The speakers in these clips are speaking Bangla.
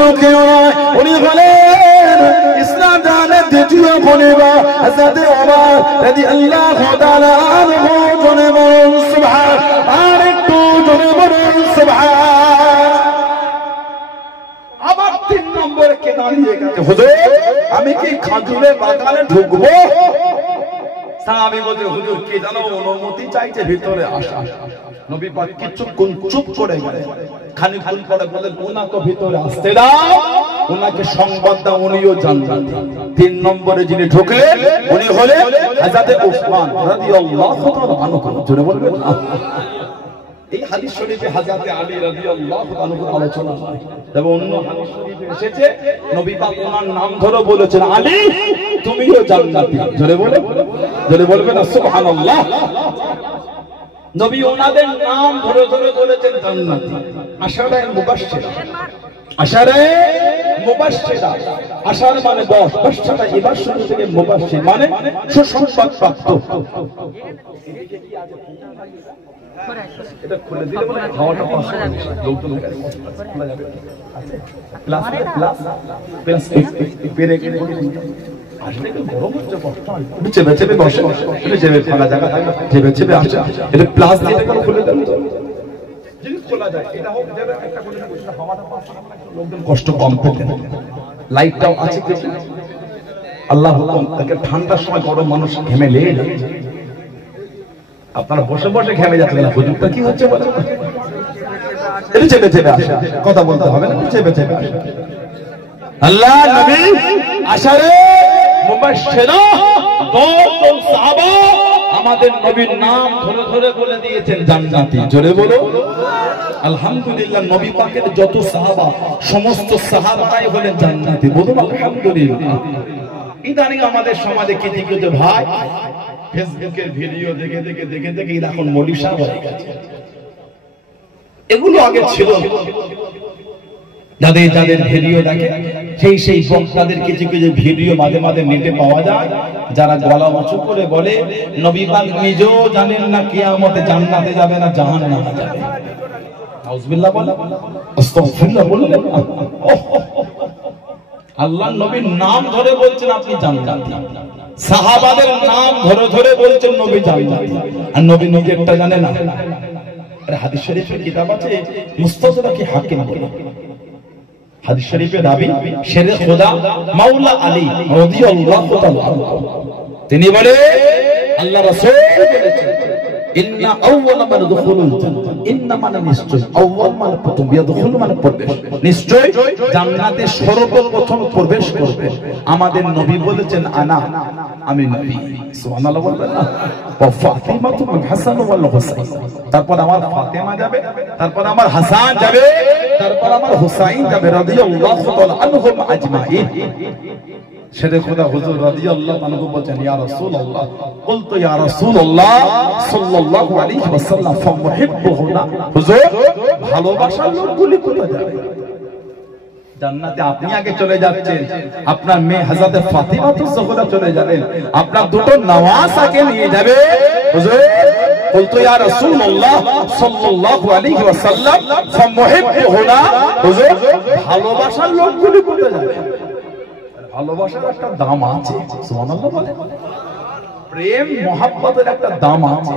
লোক নয়, উনি হলেন ইসলাম জানের দ্বিতীয় খলিফা হযরত ওমর রাদিয়াল্লাহু তাআলা আনহু। জোরে বলুন সুবহান, আর একটু জোরে বলুন সুবহান। আবার 3 নম্বরে কে দাঁড়িয়ে গেছে, হুজুর আমি কি খাজুরের বাগানে ঢুকবো? সাহাবী বলে, হুজুর কি জানো, অনুমতি চাইছে ভিতরে আসা। নবী পাক কিছুক্ষণ চুপ করে গেলেন, খানিকক্ষণ পরে বললেন, ওনাকে ভিতরে আসতে দাও, ওনাকে সংবাদ দাও উনিও জান্নাতি। 3 নম্বরে যিনি ঢুকলেন উনি হলেন হযরত উসমান রাদিয়াল্লাহু তাআলা আনহু। জোরে বলবেন না। এই হাদিস শরীফে হযরত আলী রাদিয়াল্লাহু তাআলা আলোচনা হয়, তবে অন্য হাদিস শরীফে এসেছে নবী পাক ওনার নাম ধরে বলেছেন, আলী তুমিও জান্নাতি। জোরে বলে, জোরে বলবেন না সুবহানাল্লাহ। নবী ওনাদের নাম ধরে ধরে বলেছেন জান্নাতি। আশারায়ে মুবাশশিরা, আশারায়ে মুবাশশিরা, আশার মানে 10, বাশশারা এবার শুরু থেকে মুবাশশির মানে সুসংবাদ প্রাপ্ত। এটা খুলে দিলে বলে হাওয়াটা পাস হবে, লোকজন খোলা যাবে। প্লাস প্লাস প্লাস পেরে গেলে আসলে কি গরম হচ্ছে, কষ্ট হয়, চেপে চেপে বসে, এটা চেপে খোলা জায়গা থাকে, চেপে চেপে আসে, এটা প্লাস দিয়ে এটা খুলে দেন তো যদি খোলা যায়। এটা হোক যাবে একটা করে হাওয়াটা পাস হবে, লোকজন কষ্ট কম পেতে। লাইটটাও আছে কিছু, আল্লাহ হুকুম তাকে ঠান্ডার সময় গরম মানুষ ঘেমে লেগে যাচ্ছে, আপনারা বসে বসে ঘেমে যাচ্ছেন না, হুজুরটা কি হচ্ছে বলে এটা চেপে চেপে আসে, কথা বলতে হবে না, চেপে চেপে আসে। আল্লাহ নবী আশারে মুবাশশিরা 10 সাহাবা আমাদের নবীর নাম ধরে ধরে বলে দিয়েছেন জান্নাতি। জোরে বলো আলহামদুলিল্লাহ। নবী পাকের যত সাহাবা সমস্ত সাহাবাই হলেন জান্নাতি, বলুন আলহামদুলিল্লাহ। ইদানিং আমাদের সমাজে কিছু কিছু ভাই ফেসবুকের ভিডিও দেখে দেখে দেখে দেখে এখন মলিশা হয়ে গেছে। এগুলো আগে ছিল, যাদের যাদের ভিডিও দেখে সেই সেই বক্তাদের কিছু কিছু ভিডিও মাঝে মাঝে নেটে পাওয়া যায়, যারা গলা উঁচু করে বলে নবী পাক নিজেও জানেন না কিয়ামতে জান্নাতে যাবে না জাহান্নামে যাবে। নাউজুবিল্লাহ বলে, আস্তাগফিরুল্লাহ বলে, আল্লাহর নবীর নাম ধরে বলছেন আপনি জান্নাতি, সাহাবাদের নাম ধরে ধরে বলছেন নবী জান্নাতি, আর নবী নিজেরটা জানে না। আরে হাদিস শরীফের কিতাব আছে মুস্তাদরাক হাকিম বলে, হাদিস শরীফে রাবি শেরে খোদা মাওলা আলী রাদিয়াল্লাহু তাআলা তিনি বলে আল্লাহ রাসূল বলেছেন, ইন্না আউওয়ালা মান দুখুলুল জান্নাহ, ইন্না মানে নিশ্চয়, আউওয়াল মানে প্রথম, ইয়াদখুল মানে প্রবেশ, নিশ্চয় জান্নাতে সর্বপ্রথম প্রবেশ করবে আমাদের নবী বলেছেন আনা, আমি নবী। সুবহানাল্লাহ বলবেন না। ওয়া ফাতিমাতু বিন হাসান ওয়াল হুসাইন, তারপর আমার ফাতেমা যাবে, তারপর আমার হাসান যাবে, তারপর আমার হুসাইন যাবে রাদিয়াল্লাহু তাআলা আনহুম আজমাইন। শেরে খোদা হুজুর রাদিয়াল্লাহু আনহু বলেন, ইয়া রাসূলুল্লাহ, বলতো ইয়া রাসূলুল্লাহ সাল্লাল্লাহু আলাইহি ওয়াসাল্লাম ফামুহিব্বুহুনা, হুজুর ভালোবাসার লোকগুলি কোথায় যাবে? জান্নাতে আপনি আগে চলে যাচ্ছেন, আপনার মেয়ে হযরত ফাতিমাতুজ জোহরা চলে যাবেন, আপনার দুটো নওয়াজ আগে নিয়ে যাবে। হুজুর বলতো ইয়া রাসূলুল্লাহ সাল্লাল্লাহু আলাইহি ওয়াসাল্লাম ফামুহিব্বুহুনা, হুজুর ভালোবাসার লোকগুলি কোথায় যাবে? ভালোবাসার একটা দাম আছে, সুবহানাল্লাহ বলে, প্রেম মহব্বতের একটা দাম আছে।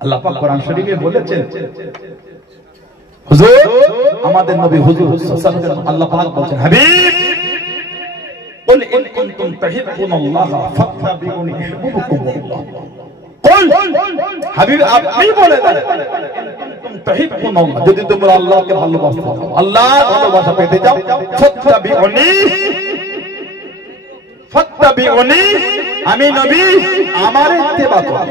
আল্লাহ পাক কোরআন শরীফে বলেছেন, হুজুর আমাদের নবী হুজুর সাল্লাল্লাহু আলাইহি ওয়াসাল্লাম, আল্লাহ পাক বলেন, হাবিব কুল ইন কুনতুম তুহিব্বুনাল্লাহ ফাত্তাবিউনি ইউহিব্বুকুমুল্লাহ। কুল হাবিব আপনি বলে দেন, তুহিব্বুনাল্লাহ, যদি তোমরা আল্লাহকে ভালোবাসো, আল্লাহর ভালোবাসা পেতে চাও, ফাত্তাবিউনি, ফাত্তাবিউনি আমি নবী আমার ইত্তেবা করো,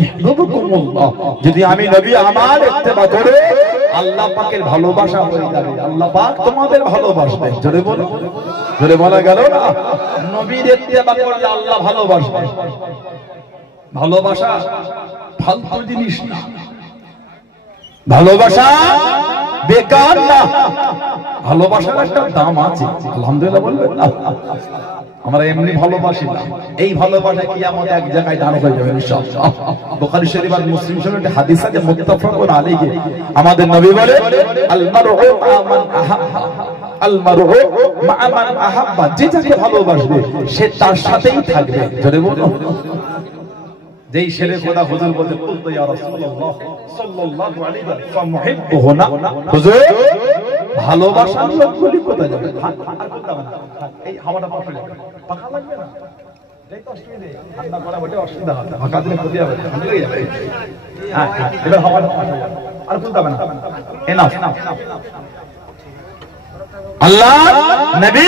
ইউহিব্বুকুমুল্লাহ, যদি আমি নবী আমার ইত্তেবা করে আল্লাহ পাকের ভালোবাসা হয়ে যাবে, আল্লাহ পাক তোমাদের ভালোবাসবে। জোরে বলো, জোরে বলা গেল না? নবীর ইত্তেবা করলে আল্লাহ ভালোবাসবে। ভালোবাসা ফালতু জিনিস না, ভালোবাসা বেকার না। ভালোবাসার একটা দাম আছে, আলহামদুলিল্লাহ বলবেন না? আমরা এমনি ভালোবাসি না, এই ভালোবাসা কিয়ামতে এক জায়গায় দাঁড় হয়ে যাবে ইনশাআল্লাহ। বুখারী শরীফ আর মুসলিম শরীফে একটা হাদিস আছে মুত্তাফাকুন আলাইহি, আমাদের নবী বলে আল মারউ মা মান আহাব্বা, আল মারউ মা মান আহাব্বা, যে যাকে ভালোবাসবে সে তার সাথেই থাকবে। জোরে বলো। যেই ছেলে খোদা হুজুর বলে বলতো ইয়া রাসূলুল্লাহ সাল্লাল্লাহু আলাইহি ওয়াসাল্লাম মুহিব্বুহু না, হুজুর ভালোবাসার লোকগুলি কোথায় যাবে? আর কোথাও না, এই হাওয়াটা পাশে যাবে, পাখা লাগবে না, এই তো অসুবিধা, ঠান্ডা করা বটে অসুবিধা হবে, পাখা দিলে ক্ষতি হবে, ঠান্ডা লেগে যাবে। হ্যাঁ এবার হাওয়াটা পাশে যাবে, আর কোথাও না, এনাফ। আল্লাহ নবী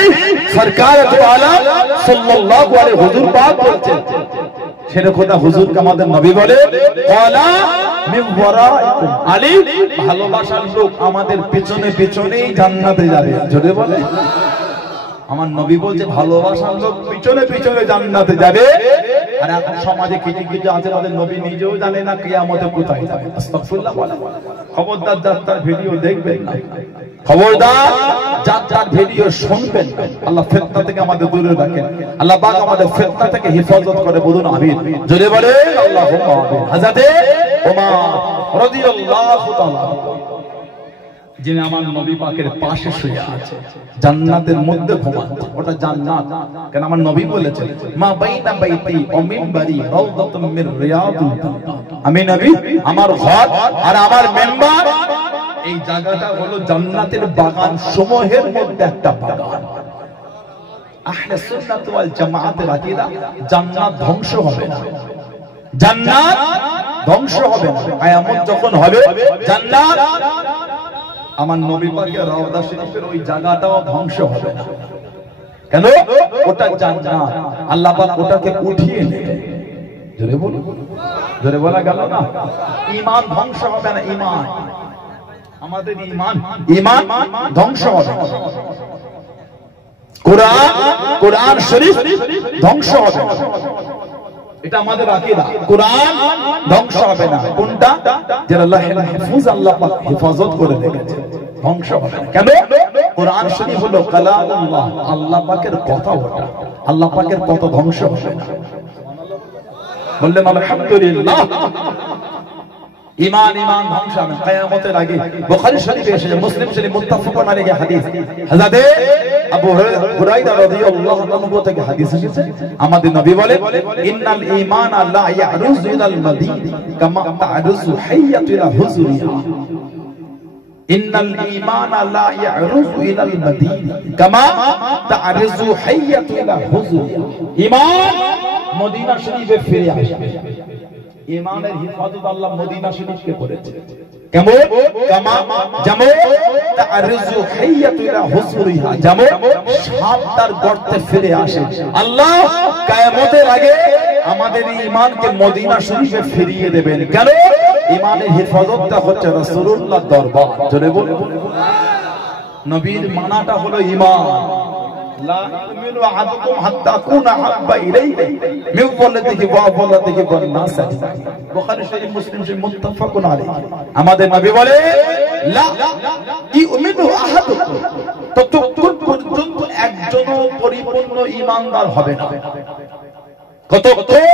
সরকার দু আলম সাল্লাল্লাহু আলাইহি হুজুর পাক বলছেন, সেটা খোদা হুজুরকে আমাদের নবী বলে ক্বালা মিন ওয়ারাইকুম, আলী ভালোবাসার লোক আমাদের পিছনে পিছনেই জান্নাতে যাবে। জোরে বলে। আমার নবী বলছে ভালোবাসার লোক পিছনে পিছনে জান্নাতে যাবে। আর এখন সমাজে কিছু কিছু আছে আমাদের নবী নিজেও জানে না কিয়ামতে কোথায় যাবে। আস্তাগফিরুল্লাহ। খবরদার যাত্রার ভিডিও দেখবেন না, খবরদার যাত্রার ভিডিও শুনবেন না। আল্লাহ ফিতনা থেকে আমাদের দূরে রাখেন, আল্লাহ পাক আমাদের ফিতনা থেকে হেফাজত করে, বলুন আমিন। জোরে বলে আল্লাহুম্মা আমিন। হযরতে ওমর রাদিয়াল্লাহু তাআলা, যিনি আমার নবী পাকের পাশে শুয়ে আছে, জান্নাতের মধ্যে ঘুমাচ্ছে, ওটা জান্নাত। কেন আমার নবী বলেছেন মা বাইনা বাইতি ওয়া মিনবারি রাউদাতুম মির রিয়াদিল জান্নাত, আমি নবী আমার ঘর আর আমার মিম্বার এই জায়গাটা হলো জান্নাতের বাগান সমূহের মধ্যে একটা বাগান। আহলে সুন্নাত ওয়াল জামাআতের আকীদা, জান্নাত ধ্বংস হবে না, জান্নাত ধ্বংস হবে না। কিয়ামত যখন হবে জান্নাত, আমার নবী পাকের রওজা শরীফের ওই জায়গাটাও ধ্বংস হবে না। কেন? ওটা জান্নাত, আল্লাহ পাক ওটাকে উঠিয়ে নেবে। জোরে বলো, জোরে বলা গেল না? ঈমান ধ্বংস হবে না, ঈমান আমাদের ঈমান ধ্বংস হবে না। কোরআন শরীফ ধ্বংস হবে না, এটা আমাদের আকীদা। কোরআন ধ্বংস হবে না, কোনটা? যারা লাহিল মাহফুজ আল্লাহ পাক হেফাজত করে রেখেছে, ধ্বংস হবে না। কেন? কোরআন শরীফ হলো কালামুল্লাহ, আল্লাহ পাকের কথা, ওটা আল্লাহ পাকের কথা ধ্বংস হবে না। বললেন আলহামদুলিল্লাহ। ঈমান ধ্বংস হবে কিয়ামতের আগে। বুখারী শরীফে এসেছে, মুসলিম শরীফ মুত্তাফাকুন আলাইহি হাদিস, হযরতে আবু হুরায়রা রাদিয়াল্লাহু আনহু থেকে হাদিস এসেছে, আমাদের নবী বলে ইন্নাল ঈমান লা ইয়ারুজু ইলাল মাদিনা কামা তা'রুজু হাইয়াতু ইলা হুজুরিহা, ইন্নাল ঈমান লা ইয়ারুজু ইলাল মাদিনা কামা তা'রুজু হাইয়াতু ইলা হুজুরিহা। ঈমান মদিনা শরীফে ফিরে আসবে। ঈমানের হিফাজত আল্লাহ মদিনা শরীফকে করেছে। কেমন? কামা যেমন তা'রুজু হাইয়াতু ইলা হুজুরিহা, যেমন সাপ তার গর্তে ফিরে আসে। আল্লাহ কিয়ামতের আগে আমাদের ঈমানকে মদিনা শরীফে ফিরিয়ে দেবেন। কেন? ঈমানের হিফাজতটা হচ্ছে রাসূলুল্লাহর দরবার। জোরে বলুন। নবীর মানাটা হলো ঈমান। লা ইউমিনু আহাদুকুম হাত্তা কুনা হাব্বা ইলাইহি মিন ওয়ালাদিহি ওয়া ওয়ালাদিহি ওয়ান নাস। বুখারী শরীফ, মুসলিম শরীফ মুত্তাফাকুন আলাইহি। আমাদের নবী বলে লা ইউমিনু আহাদুকুম, ততক্ষণ পর্যন্ত একজনও পরিপূর্ণ ঈমানদার হবে না, কতক্ষণ?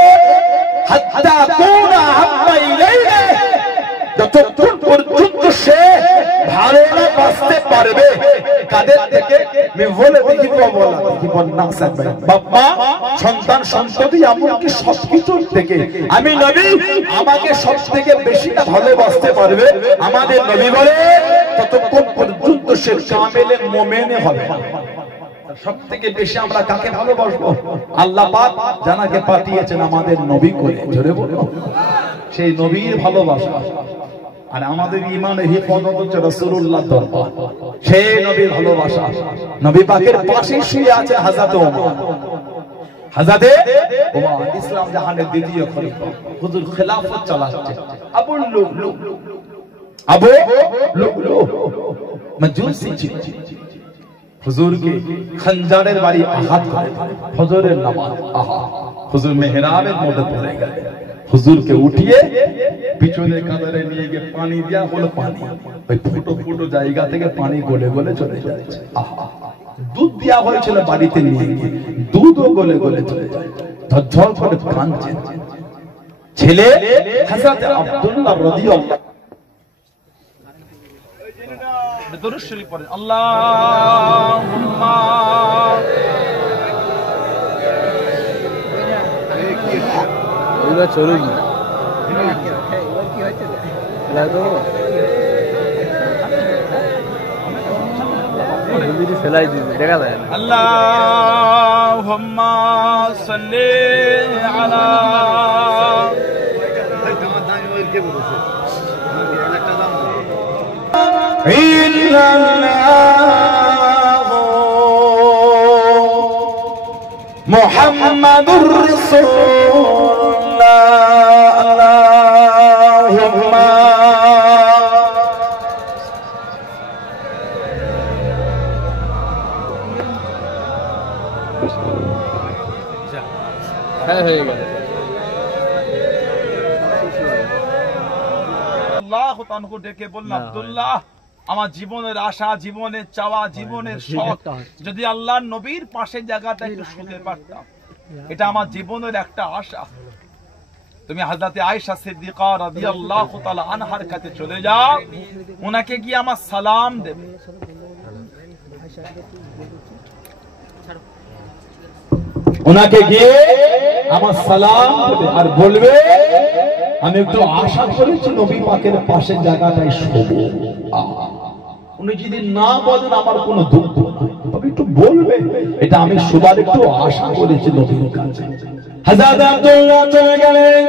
হাত্তা কুনা হাব্বা ইলাইহি, যতক্ষণ পর্যন্ত সে ভালো না বাঁচতে পারবে। কাদের থেকে? বাবা, সন্তান, সন্ততি, এমনকি সবকিছুর থেকে। আমি নবী, আমাকে সব থেকে বেশি না ভালোবাসতে পারবে। আমাদের নবী বলে ততক্ষণ পর্যন্ত সে কামেলের মুমিনে হবে না। সব থেকে বেশি আমরা কাকে ভালোবাসবো? আল্লাহ পাক জানাকে পাঠিয়েছেন আমাদের নবী করে। জোরে বলো, সেই নবীর ভালোবাসা। আর আমাদের ঈমানের হিফাজত হচ্ছে রাসূলুল্লাহর দরবার, সেই নবীর ভালোবাসা। নবী পাকের পাশে শুয়ে আছে হযরতে ওমর। হযরতে ওমর ইসলাম জাহানের দ্বিতীয় খলিফা, হুজুর খেলাফত চালাচ্ছে। আবু লুলু মাজুসি ছিল, হুজুরকে খঞ্জারের বাড়ি আঘাত করে। হুজুরের নামাজ, আহা, হুজুর মেহরাবের মধ্যে পড়ে গেলেন। হুজুরকে উঠিয়ে পিছনে কাঁধে নিয়ে গিয়ে পানি দেওয়া হলো। পানি ওই ফুটো ফুটো জায়গা থেকে পানি গলে গলে চলে যাচ্ছে। আহা, দুধ দেওয়া হয়েছিল বাড়িতে নিয়ে গিয়ে, দুধও গলে গলে চলে যায়। ঝরঝর করে কাঁদছে ছেলে হযরত আব্দুল্লাহ রাদিয়াল্লাহু দরুদ শরীফ পড়েন। আল্লাহুম্মা চলুন ফেলাই দিবে, দেখা যায় না। আল্লাহুম্মা সাল্লি আলা মুহাম্মাদুর রাসূলুল্লাহ। আল্লাহুম্মা হয়ে গেল। আল্লাহু তাআলা ডেকে বললেন, আব্দুল্লাহ, আমার জীবনের আশা, জীবনের চাওয়া, জীবনের শখ যদি আল্লাহর নবীর পাশে জায়গাটা একটু শুতে পারতাম, এটা আমার জীবনের একটা আশা। তুমি হযরতে আয়েশা সিদ্দিকা রাদিয়াল্লাহু তাআলা আনহার কাছে চলে যাও, ওনাকে গিয়ে আমার সালাম দেবে। ওনাকে গিয়ে আমার সালাম দেবে আর বলবে, আমি একটু আশা করেছি নবী পাকের পাশে জায়গাটায় শোবো। উনি যদি না বলেন আমার কোনো দুঃখ নাই, তবে একটু বলবে এটা আমি শোবার একটু আশা করেছি নবীর কাছে। হযরত আব্দুল্লাহ চলে গেলেন।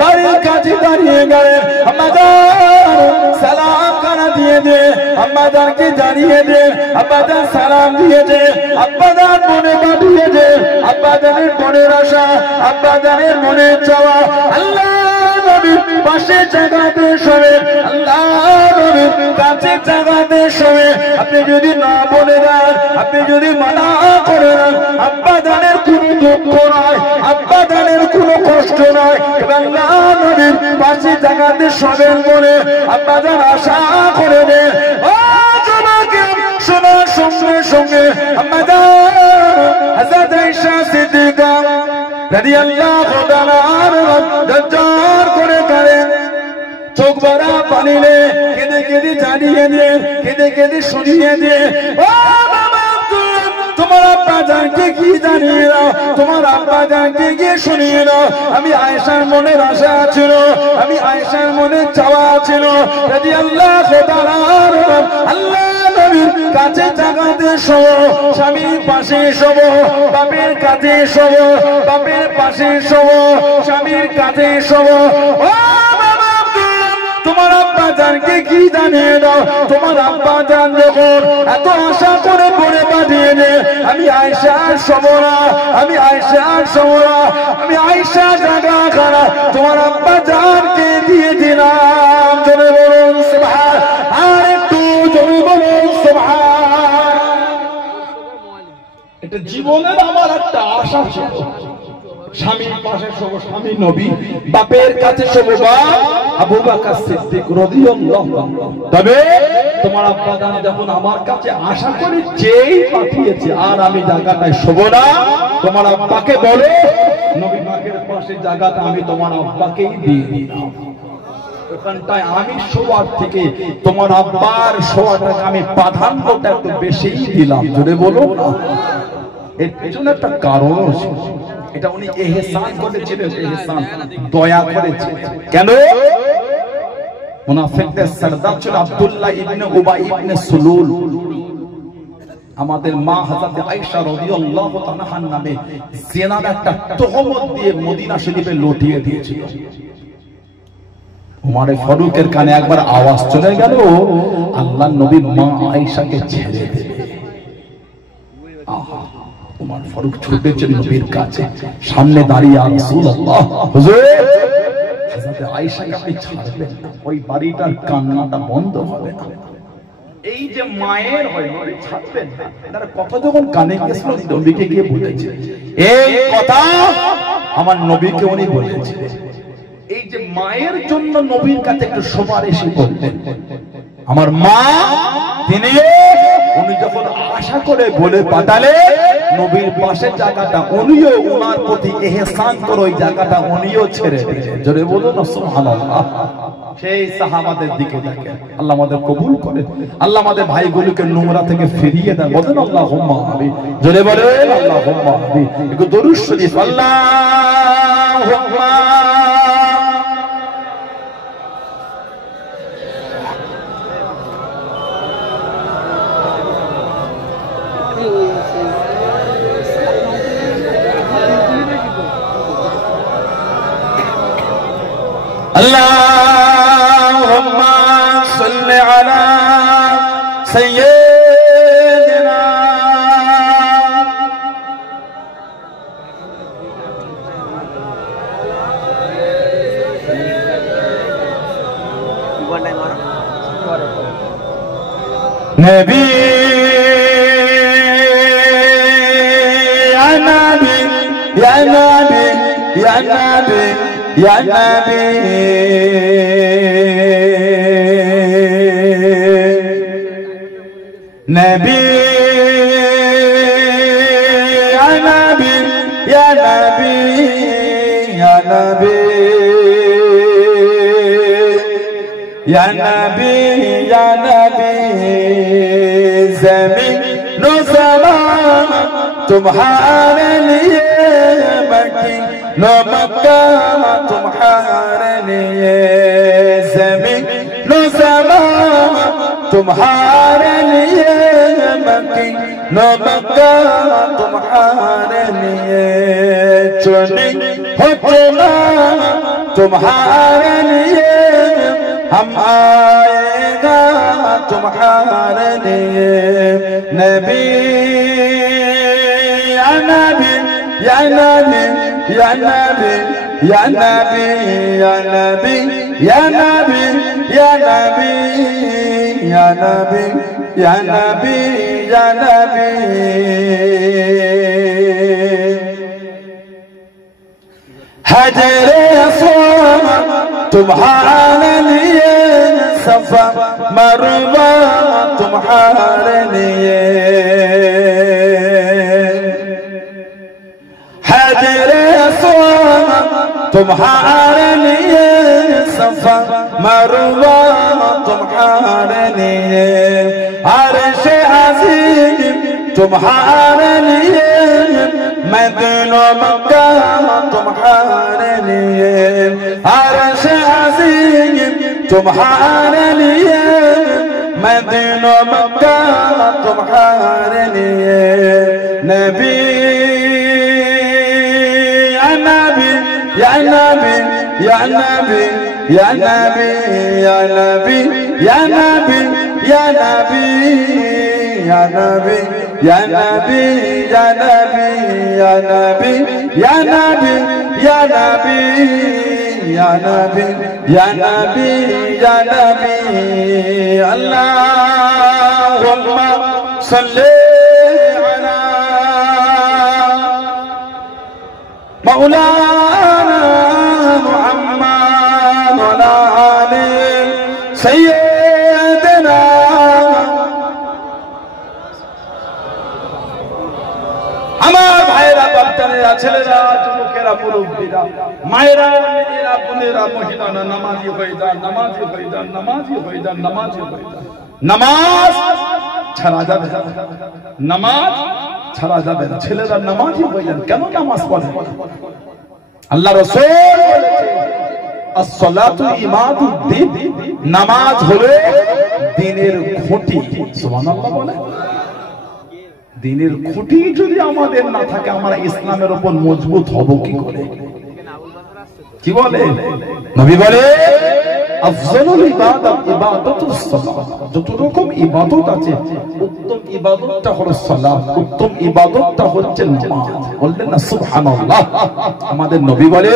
বাড়ির কাছে দাঁড়িয়ে গেলেন। সালাম কানা দিয়ে দে, আম্মাদানকে জানিয়ে দে, আব্বাদান সালাম দিয়ে দে, আব্বাদান মনে পাঠিয়ে দে, আব্বাদানের মনের আশা, আব্বাদানের মনের চাওয়া আল্লাহ নবীর পাশে জায়গাতে শোবে, আল্লাহ নবীর কাছে জায়গাতে শোবে। আপনি যদি না বলে দেন, আপনি যদি মানা করে দেন, আব্বাদানের কোনো দুঃখ নয়, আব্বাদানের কোনো কষ্ট নয়, আল্লাহ নবীর পাশে জায়গাতে শোবেন বলে আব্বাদান আশা করে দেন। ও তোমাকে শোনার সঙ্গে সঙ্গে আম্মাদান হযরত আয়েশা সিদ্দিকা রাদিয়াল্লাহু তাআলা আনহা দরজার করে কাঁদেন, চোখ ভরা পানি নে কেঁদে কেঁদে জানিয়ে দিয়ে, কেঁদে কেঁদে শুনিয়ে দিয়ে, ও বাবা আব্দুল্লাহ, তোমার আব্বা জানকে কি জানিয়ে দাও, তোমার আব্বা জানকে গিয়ে শুনিয়ে দাও। আমি আয়েশার মনের আশা ছিল, আমি আয়েশার মনের চাওয়া ছিল, রাদিয়াল্লাহু তাআলা আনহা আল্লাহ নবীর কাছে জাগাতে শোবো, স্বামীর পাশে শোবো, বাপের কাছে শোবো, বাপের পাশে শোবো, স্বামীর কাছে শোবো। ও বাবা আব্দুল্লাহ, তোমার আব্বা জানকে কি জানিয়ে দাও, তোমার আব্বা জান যখন এত আশা করে পড়ে পাঠিয়ে দে, আমি আয়েশা শোবো না, আমি আয়েশা শোবো না, আমি আয়েশা জাগা খানা তোমার আব্বা জানকে দিয়ে দিলাম। জোরে বলুন সুবহান, আর একটু জোরে বলুন সুবহান। এটা জীবনের আমার একটা আশা ছিল, স্বামীর পাশে শোবো, স্বামী নবী, বাপের কাছে শোবো, আবু বকর সিদ্দিক রাদিয়াল্লাহু আনহু। তবে তোমার আব্বা জান যখন আমার কাছে আশা করে যেই পাঠিয়েছে, আর আমি জায়গাটায় শোবো না, তোমার আব্বাকে বলো নবী পাকের পাশে জায়গাটা আমি তোমার আব্বাকেই দিয়ে দিলাম। ওখানটায় আমি শোয়ার থেকে তোমার আব্বার শোয়াটাকে আমি প্রাধান্যটা একটু বেশিই দিলাম। জোরে বলো না। এর পেছনে একটা কারণ আছে, এটা উনি ইহসান করেছিলেন, ইহসান দয়া করেছিলেন। কেন? মুনাফিকদের সরদার ছিল আব্দুল্লাহ ইবনে উবাই ইবনে সুলুল। আমাদের মা হযরত আয়েশা রাদিয়াল্লাহু তাআলার নামে জিনার একটা তহমত দিয়ে মদিনা শরীফে লুটিয়ে দিয়েছিল। উমরে ফারুকের কানে একবার আওয়াজ চলে গেল, আল্লাহর নবী মা আয়েশাকে ছেড়ে দেবে। আহা, উমর ফারুক ছুটেছেন নবীর কাছে, সামনে দাঁড়িয়ে, ইয়া রাসূলুল্লাহ, হুজুর যাতে আয়েশাকে আপনি ছাড়বেন না, ওই বাড়িটার কান্নাটা বন্ধ হবে না। এই যে মায়ের হয় নবী ছাড়বেন না, এনার কথা যখন কানে গেছিল নবীকে গিয়ে বলেছে, এই কথা আমার নবীকে উনি বলেছিলেন। এই যে মায়ের জন্য নবীর কাছে একটু সুপারিশি করতেন। আমার মা তিনি উনি যখন আশা করে বলে পাঠালে নবীর পাশের জায়গাটা উনিও ওনার প্রতি ইহসান করে ওই জায়গাটা উনিও ছেড়ে দিলেন। জোরে বলুন না সুবহানাল্লাহ। সেই সাহাবাদের দিকে দেখেন, আল্লাহ আমাদের কবুল করে, আল্লাহ আমাদের ভাইগুলোকে নোংরা থেকে ফিরিয়ে দেন। বলেন আল্লাহুম্মা আমিন। জোরে বলেন আল্লাহুম্মা আমিন। একটু দরুদ শরীফ আল্লাহুম্মা Allahumma salli ala sayyidina Nabi ya Nabi ya Nabi ya Nabi ya Nabi Nabi ya Nabi ya Nabi ya Nabi ya Nabi ya Nabi Zamin no zaman tumhare liye maki no Makka tumhare liye Zamin no zaman tumhare liye maki no Makka tumhare liye chuni ho chuna tumhare liye हम आएगा तुम्हारे लिए नबी या नबी या नबी या नबी या नबी या नबी या नबी या नबी या नबी या नबी या नबी हजरे अस्वद तुम्हारे लिए सफा मरवा तुम्हारे लिए हजरे अस्वद तुम्हारे लिए सफा मरवा तुम्हारे लिए अर्शे अज़ीम तुम्हारे लिए मदीना मक्का तुम्हारे लिए अर्शे अज़ीम तुम्हारे लिए मदीना मक्का तुम्हारे लिए नबी या नबी या नबी या नबी या नबी या नबी या नबी या नबी या नबी या नबी या नबी या नबी या नबी या नबी या नबी या नबी या नबी अल्लाहुम्मा सल्ली अला मौलाना मुहम्मद व अला आलि सय्यदना আমার ভাইরা বাচ্চারা ছেলেরা যুবকেরা মুরব্বীরা মায়েরা মেয়েরা বোনেরা মহিলারা নামাজি হয়ে যান নামাজি হয়ে যান নামাজি হয়ে যান নামাজি হয়ে যান নামাজ ছাড়া যাবে নামাজ ছাড়া যাবে ছেলেরা নামাজি হয়ে যান কেন নামাজ পড়ে আল্লাহ রাসূল বলেছেন as-salatu imaduddin নামাজ হলো দ্বীনের খুঁটি সুবহানাল্লাহ বলে দ্বীনের খুঁটি যদি আমাদের না থাকে আমরা ইসলামের উপর মজবুত হব কি করে কি বলে নবী বলে আফজালুল ইবাদত ইবাদাতুস সালাত যত রকম ইবাদত আছে উত্তম ইবাদতটা হলো সালাত উত্তম ইবাদতটা হচ্ছে নামাজ বললেন না সুবহানাল্লাহ আমাদের নবী বলে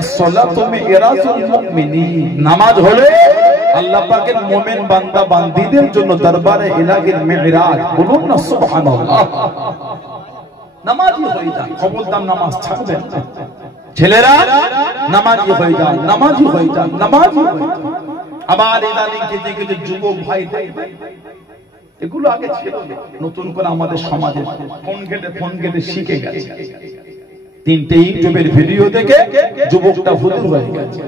আসসালাতু মিরাজুল মুমিনিন, নামাজ হলো আল্লাহ পাকের মুমিন বান্দা বান্দীদের জন্য দরবারে ইলাহির মিরাজ। বলুন না সুবহানাল্লাহ। নামাজি হয়ে যান, খবরদার নামাজ ছাড়বেন না। ছেলেরা নামাজি হয়ে যান, নামাজি হয়ে যান, নামাজি হয়ে যান। আবার ইদানিং কিছু কিছু যুবক ভাই এগুলো আগে ছিল না, নতুন করে আমাদের সমাজে ফোন ঘেটে শিখে গেছে। 3টে ইউটিউবের ভিডিও দেখে যুবকটা হুজুর হয়ে গেছে।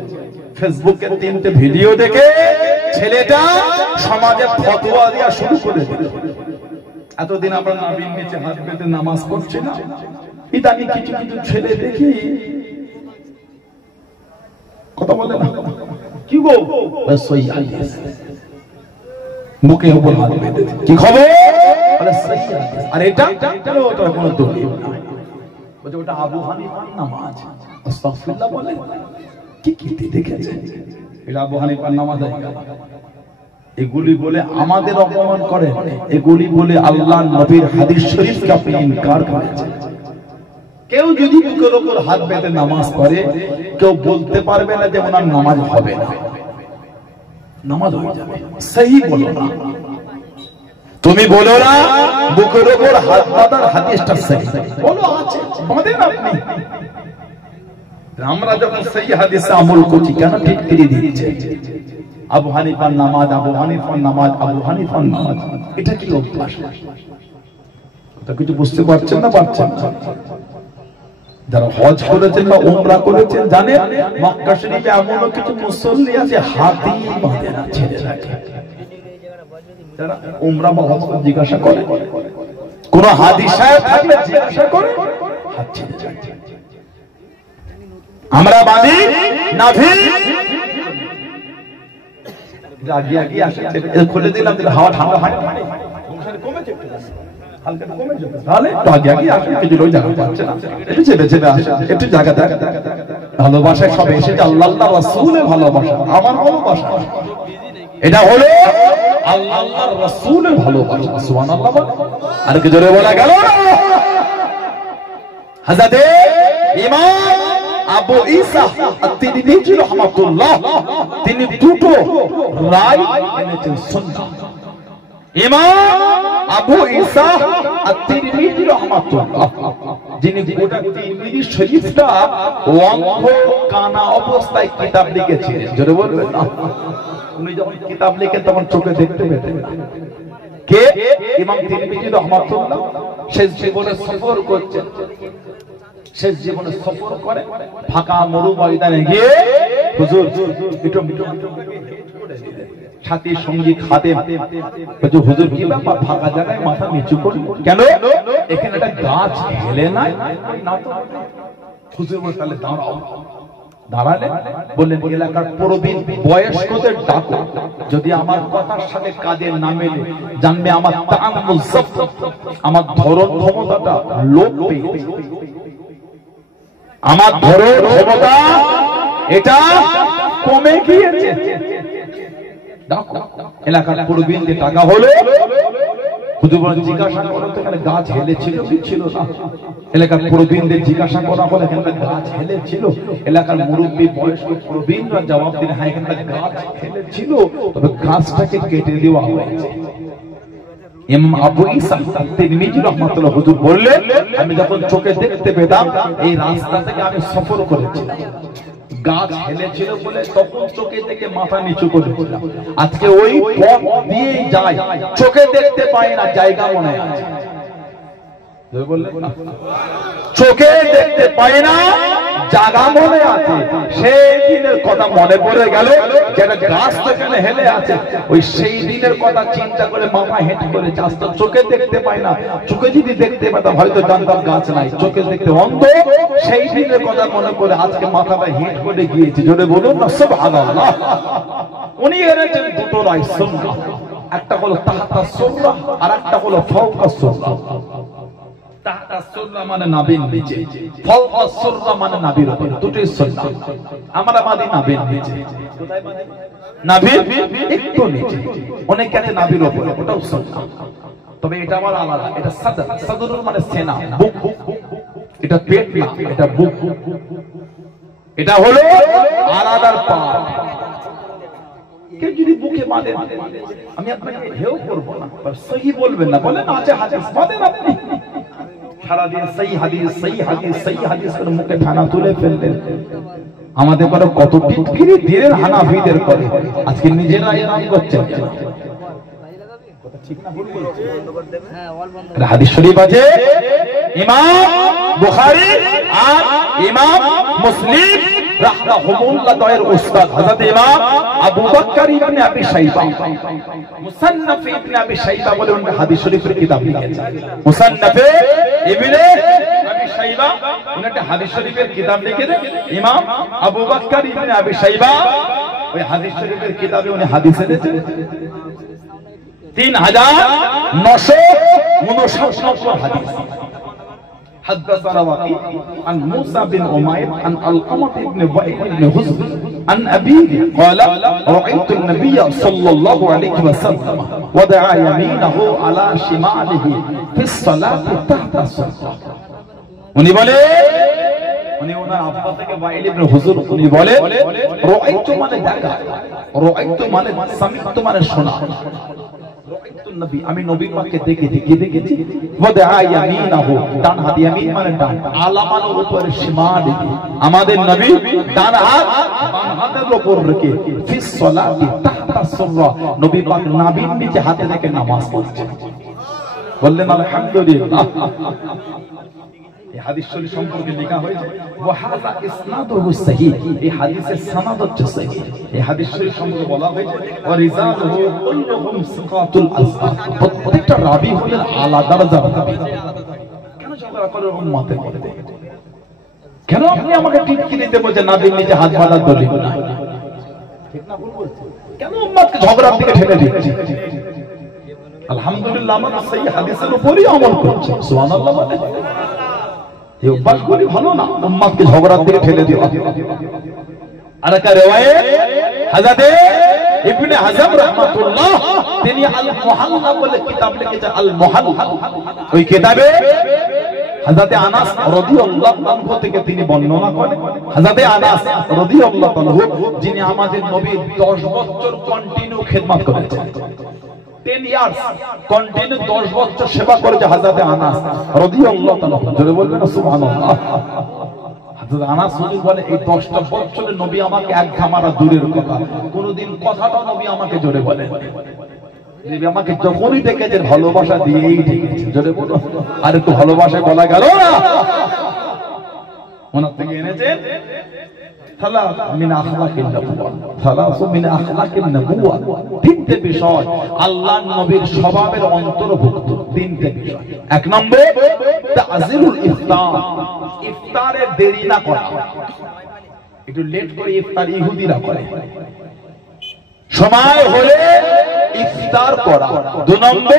ফেসবুকে 3টে ভিডিও দেখে ছেলেটা সমাজে ফতোয়া দেওয়া শুরু করে দিয়েছে। এতদিন আমরা নাবির নিচে হাত পেতে নামাজ পড়ছি না, ইদানিং কিছু কিছু ছেলে দেখি কথা বলে না, কি গো সই হাদিস মুখে উপর হাত পেতে, কি খবর বলে সই হাদিস। আর এটা ওটা কোনো দলিল নাই, বলে ওটা আবু হানিফার নামাজ। আস্তাগফিরুল্লাহ বলে কি কি দেখেছেন, এটা আবু হানিফার নামাজ। এগুলি বলে আমাদের অপমান করে, এগুলি বলে আল্লাহর নবীর হাদিস শরীফকে আপনি ইনকার করেছেন। কেউ যদি বুকের উপর হাত বেঁধে নামাজ পড়ে, কেউ বলতে পারবে না যে ওনার নামাজ হবে না, নামাজ হয়ে যাবে। সহি বলো না, তুমি বলো না বুকের উপর হাত বাঁধার হাদিসটা সহি বলো, আছে বাঁধেন আপনি। আমরা যখন সহি হাদিসে আমল করছি, কেন ঠিক করে দিচ্ছে আবু হানিফার নামাজ, আবু হানিফার নামাজ, আবু হানিফার নামাজ? এটা কি অভ্যাস? তা কিছু বুঝতে পারছেন না? পারছেন না? যারা হজ করেছেন বা উমরা করেছেন জানেন, মক্কা শরীফে এমনও কিছু মুসল্লি আছে হাতই বাঁধে না ছেলেরাকে। যারা উমরা বা হজ জিজ্ঞাসা করে, কোন হাদি সাহেব থাকলে জিজ্ঞাসা করে হাত ছেড়ে যায়। আমরা বাঁধি নাভি আগে আগে আসে, খুলে দিলাম, হাওয়া ঠান্ডা হয় কমেছে, হালকা কমেছে, তাহলে আগে আগে আসে, কিছু লোক জায়গা পাচ্ছে না, একটু চেপে চেপে আসে, একটু জায়গা দেয়। ভালোবাসায় সব এসেছে আল্লাহ আল্লাহ রাসূলের ভালোবাসা, আমার ভালোবাসা। এটা হলো আল্লাহ আল্লাহর রাসূলের ভালোবাসা। সুবহানাল্লাহ। আর কি জোরে বলা গেল না? হযরত ইমাম আবু ঈসা আত-তিরমিজি রাহমাতুল্লাহ তিনি দুটো রায় এনেছেন সুন্নাহ। ইমাম আবু ঈসা আত-তিরমিজি রাহমাতুল্লাহ যিনি গোটা তিরমিজি শরীফটা অন্ধ কানা অবস্থায় কিতাব লিখেছিলেন। জোরে বলবেন না? উনি যখন কিতাব লিখেন তখন চোখে দেখতে পেতেন না। কে? ইমাম তিরমিজি রাহমাতুল্লাহ। শেষ জীবনে সফর করছেন, শেষ জীবনে সফর করে ফাঁকা মরু ময়দানে গিয়ে হুজুর সাথী সঙ্গী খাদেম, হুজুর কি ব্যাপার ফাঁকা জায়গায় মাথা নিচু করি কেন? এখানে একটা গাছ হেলে নাই? হুজুর বলে তাহলে দাঁড়াও। দাঁড়ালে বললেন এলাকার প্রবীণ বয়স্কদের ডাকো, যদি আমার কথার সাথে কাজের না মেলে জানবে আমার তাআম্মুল জব্ত, আমার ধরন ক্ষমতাটা লোপ পেয়েছে, আমার ধরন ক্ষমতা এটা কমে গিয়েছে। এলাকার প্রবীণদের টাকা হলো। হুজুর বলেন জিজ্ঞাসা করো তো এখানে গাছ হেলেছিল কি ছিল না? এলাকার প্রবীণদের জিজ্ঞাসা করা হলো এখানে গাছ হেলেছিল। এলাকার মুরব্বী বয়স্ক প্রবীণরা জবাব দিলেন হ্যাঁ এখানে গাছ হেলেছিল, তবে গাছটাকে কেটে দেওয়া হয়েছে। ইমাম আবু ঈসা তিরমিজি রাহমাতুল্লাহ হুজুর বললেন আমি যখন চোখে দেখতে পেতাম এই রাস্তা থেকে আমি সফর করেছিলাম, গাছ হেলেছিল বলে তখন চোখে দেখে মাথা নিচু করেছিলাম। আজকে ওই পথ দিয়েই যায়, চোখে দেখতে পাই না, জায়গা মনে আছে। চোখে দেখতে পাই না, জায়গা মনে আছে। সেই দিনের কথা মনে পড়ে গেল, যেটা গাছ সেখানে হেলে আছে, ওই সেই দিনের কথা চিন্তা করে মাথা হেঁটে করে চাষটা চোখে দেখতে পাই না। চোখে যদি দেখতে পেতাম হয়তো জানতাম গাছ নাই, চোখে দেখতে অন্ধ। সেই দিনের কথা মনে করে আজকে মাথাটা হেঁট করে গিয়েছে। জোরে বলুন না সুবহানাল্লাহ। উনি এনেছেন দুটো রায় সুন্নাহ, একটা হলো তাহতা সুন্নাহ আর একটা হলো ফাওকা সুন্নাহ। তাহতা সুন্নাহ মানে নাবির নিচে, ফাওকা সুন্নাহ মানে নাবির উপরে, দুটোই সুন্নাহ। আমরা মাদি নাবির নিচে, কোথায় মানে নাবির একটু নিচে, অনেকে আছে নাবির উপরে, ওটাও সুন্নাহ। তবে এটা আবার আলাদা, এটা সাদর, সাদরুল মানে সেনা, বুক। এটা পেট না, এটা বুক। এটা হলো আলাদার পাপ। কেউ যদি বুকে বাঁধেন, আমি আপনাকে হেও করবো না, সহি বলবেন না, বলেন আছে হাদিস বাঁধেন আপনি, সারাদিন সেই হাদিস সেই হাদিস সেই হাদিস করে মুখে ঠানা তুলে ফেললেন। আমাদের করে কত টিটকিরি দিলেন হানাফিদের করে, আজকে নিজেরা এরাম করছেন। হাদিস শরীফ আছে ইমাম বুখারী আর ইমাম মুসলিম রাহমাহুল্লাহ দয়ের উস্তাদ হযরত ইমাম আবু বকর ইবনে আবি শাইবা মুসান্নাফ ইবনে আবি শাইবা বলে উনি হাদিস শরীফের কিতাব লিখেছেন। মুসান্নাফ ইবনে আবি শাইবা উনি একটা হাদিস শরীফের কিতাব লিখেছেন। ইমাম আবু বকর ইবনে আবি শাইবা ওই হাদিস শরীফের কিতাবে উনি হাদিস এনেছেন 3959 হাদিস। حدثنا وكيع عن موسى بن عمير عن علقمة بن وائل بن حجر عن أبيه قال رأيت النبي صلى الله عليه وسلم وضع يمينه على شماله في الصلاة تحت السرة। উনি বলে, উনি ওনার আব্বা থেকে ওয়াইল ইবনে হুজুর, উনি বলে রাআইতু মানে দেখা, রাআইতু মানে সামিতু মানে শোনা, আমি নবী পাককে দেখেছি ওয়াদা ইয়ামিনাহু, ডান হাত, ইয়ামিন মানে ডান, আলামার উপরে শিমাল, আমাদের নবী ডান হাত বাম হাতের উপর রেখে ফিস সালাতি তাহতা সুররা, নবী পাক নাভির নিচে হাতে রেখে নামাজ পড়ছেন। বললেন আলহামদুলিল্লাহ। এই হাদিস শরীফ সম্পর্কে লেখা হয়েছে ওয়া হাযা ইসনাদুহু সহিহ, এই হাদিসের সনদ হচ্ছে সহিহ। এই হাদিস শরীফ সম্পর্কে বলা হয়েছে ওয়া রিজালুহু কুল্লুহুম সিকাতুল আলফাজ, প্রত্যেকটা রাবী হলেন আলা দরজার রাবী। কেন ঝগড়া করে উম্মতের মধ্যে? কেন আপনি আমাকে টিটকিরিতে বলছেন নাবির নিচে হাত বাঁধা দলিল না? ঠিক না, ভুল বলছেন? কেন উম্মতকে ঝগড়ার দিকে ঠেলে দিচ্ছি? আলহামদুলিল্লাহ আমরা সেই হাদিসের উপরই আমল করছি, সুবহানাল্লাহ। বলে এই অভ্যাসগুলি ভালো না, উম্মতকে ঝগড়ার দিকে ঠেলে দেওয়া। আর একটা রিওয়ায়াত হযরত ইবনে হাজম রাহমাতুল্লাহ, তিনি আল মুহাল্লা বলে কিতাব লিখেছেন, আল মুহাল্লা। ওই কিতাবে হযরত আনাস রাদিয়াল্লাহু আনহু থেকে তিনি বর্ণনা করেন, হযরত আনাস রাদিয়াল্লাহু আনহু যিনি আমাদের নবী 10 বছর কন্টিনিউ খিদমত করেছেন, 10 ইয়ার্স কন্টিনিউ 10 বছর সেবা করেছে হযরত আনাস রাদিয়াল্লাহু তাআলা। জোরে বলবেন না সুবহানাল্লাহ। হযরত আনাস বলে এই 10টা বছরে নবী আমাকে এক ঘামারা দূরের কথা, কোনদিন কথাটা নবী আমাকে জোরে বলেন। নবী আমাকে যখনই ডেকেছেন ভালোবাসা দিয়েই ডেকেছেন। জোরে বলো, আর একটু ভালোবাসায় বলা গেল না। ওনার থেকে এনেছেন তিনটে বিষয় আল্লাহর নবীর স্বভাবের অন্তর্ভুক্ত। তিনটে বিষয়। এক নম্বর তাজিলুল ইফতার, ইফতারে দেরি না করা, একটু লেট করে ইফতার ইহুদিরা করে, সময় হলে ইফতার করা। দুই নম্বর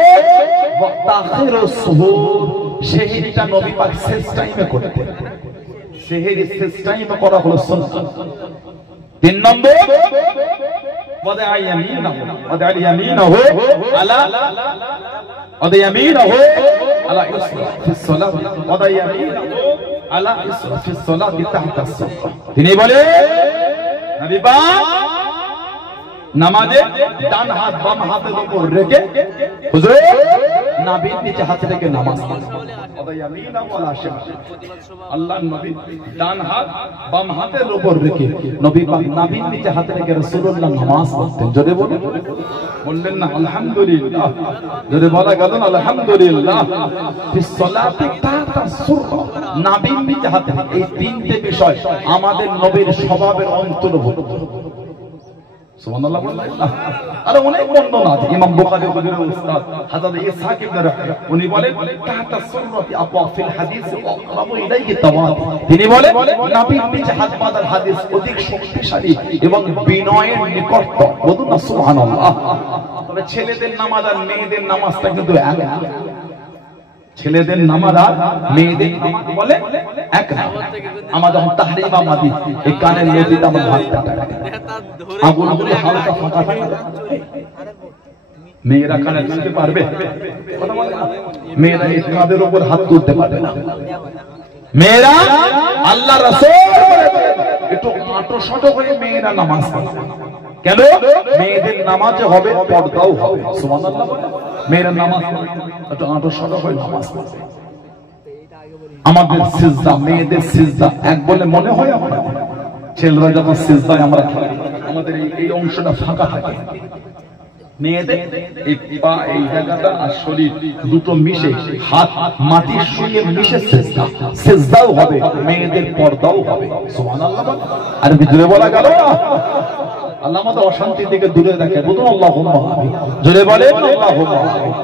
তাখিরুস সুহুর, সেহরিটা নবী পাক শেষ টাইমে করতেন, সেহরি শেষ টাইমে করা হলো সুন্নাত। তিন নম্বর ওয়াদা ইয়ামিনাহু, ওয়াদা ইয়ামিনাহু আলা, ওয়াদা ইয়ামিনাহু আলা ইসরা ফিস সালাত, ওয়াদা ইয়ামিনাহু আলা ইসরা ফিস সালাত তাহতা সুফরা। তিনি বলে নবী পাক নামাজে ডান হাত বাম হাতের উপর রেখে হুজুর নাভির নিচে হাত রেখে নামাজ পড়েন। আল্লাহর নবী ডান হাত বাম হাতের উপর রেখে নবী পাক নাভির নিচে হাত রেখে রাসূলুল্লাহ নামাজ পড়তেন। জোরে বললেন না আলহামদুলিল্লাহ? জোরে বলা গেল না আলহামদুলিল্লাহ? ফিস সালাতি তাহতা সুররা, নাভির নিচে হাত। এই তিনটে বিষয় আমাদের নবীর স্বভাবের অন্তর্ভুক্ত। সুবহানাল্লাহ। আর অনেক বর্ণনা আছে। ইমাম বুখারী ওদের উস্তাদ হযরত ইসহাক ইবনে রাহওয়া উনি বলেন তাহতা সুররাতি আতওয়াফিল হাদিস ওয়াকরাবু ইলাইহি তাওয়াতুর। তিনি বলেন নবীর নিচে হাত বাঁধার হাদিস অধিক শক্তিশালী এবং বিনয়ের নিকটতম। বলুন না সুবহানাল্লাহ। তবে ছেলেদের নামাজ আর মেয়েদের নামাজটা কিন্তু এক না। ছেলেদের নামাজ আর মেয়েদের নামাজ বলে এক না। আমরা যখন তাহরিমা মাদি এই কানের নদীতে আমরা ভাত কাটা আগুনগুলি হালকা ফাঁকা থাকে, মেয়েরা কানে তুলতে পারবে? মেয়েরা এই কাঁধের উপর হাত তুলতে পারবে না। মেয়েরা আল্লাহ রাসূল একটু আঁটো হয়ে মেয়েরা নামাজ পড়বে। কেন? মেয়েদের নামাজে হবে, পর্দাও হবে। সুবহানাল্লাহ। মেয়েরা নামাজ একটু আঁটো হয়ে নামাজ পড়বে। আমাদের সিজদা, মেয়েদের সিজদা এক বলে মনে হয় আমাদের। ছেলেরা যখন সিজদায় আমরা থাকি, আমাদের এই অংশটা ফাঁকা থাকে। মেয়েদের এই পা, এই জায়গাটা আর শরীর দুটো মিশে, হাত মাটির সঙ্গে মিশে সিজদা, সিজদাও হবে, মেয়েদের পর্দাও হবে। সুবহানাল্লাহ। আর ভিতরে বলা গেল না, আল্লাহ আমাদের অশান্তি থেকে দূরে রাখে। বলুন আল্লাহুম্মা আমিন। জোরে বলেন আল্লাহুম্মা আমিন।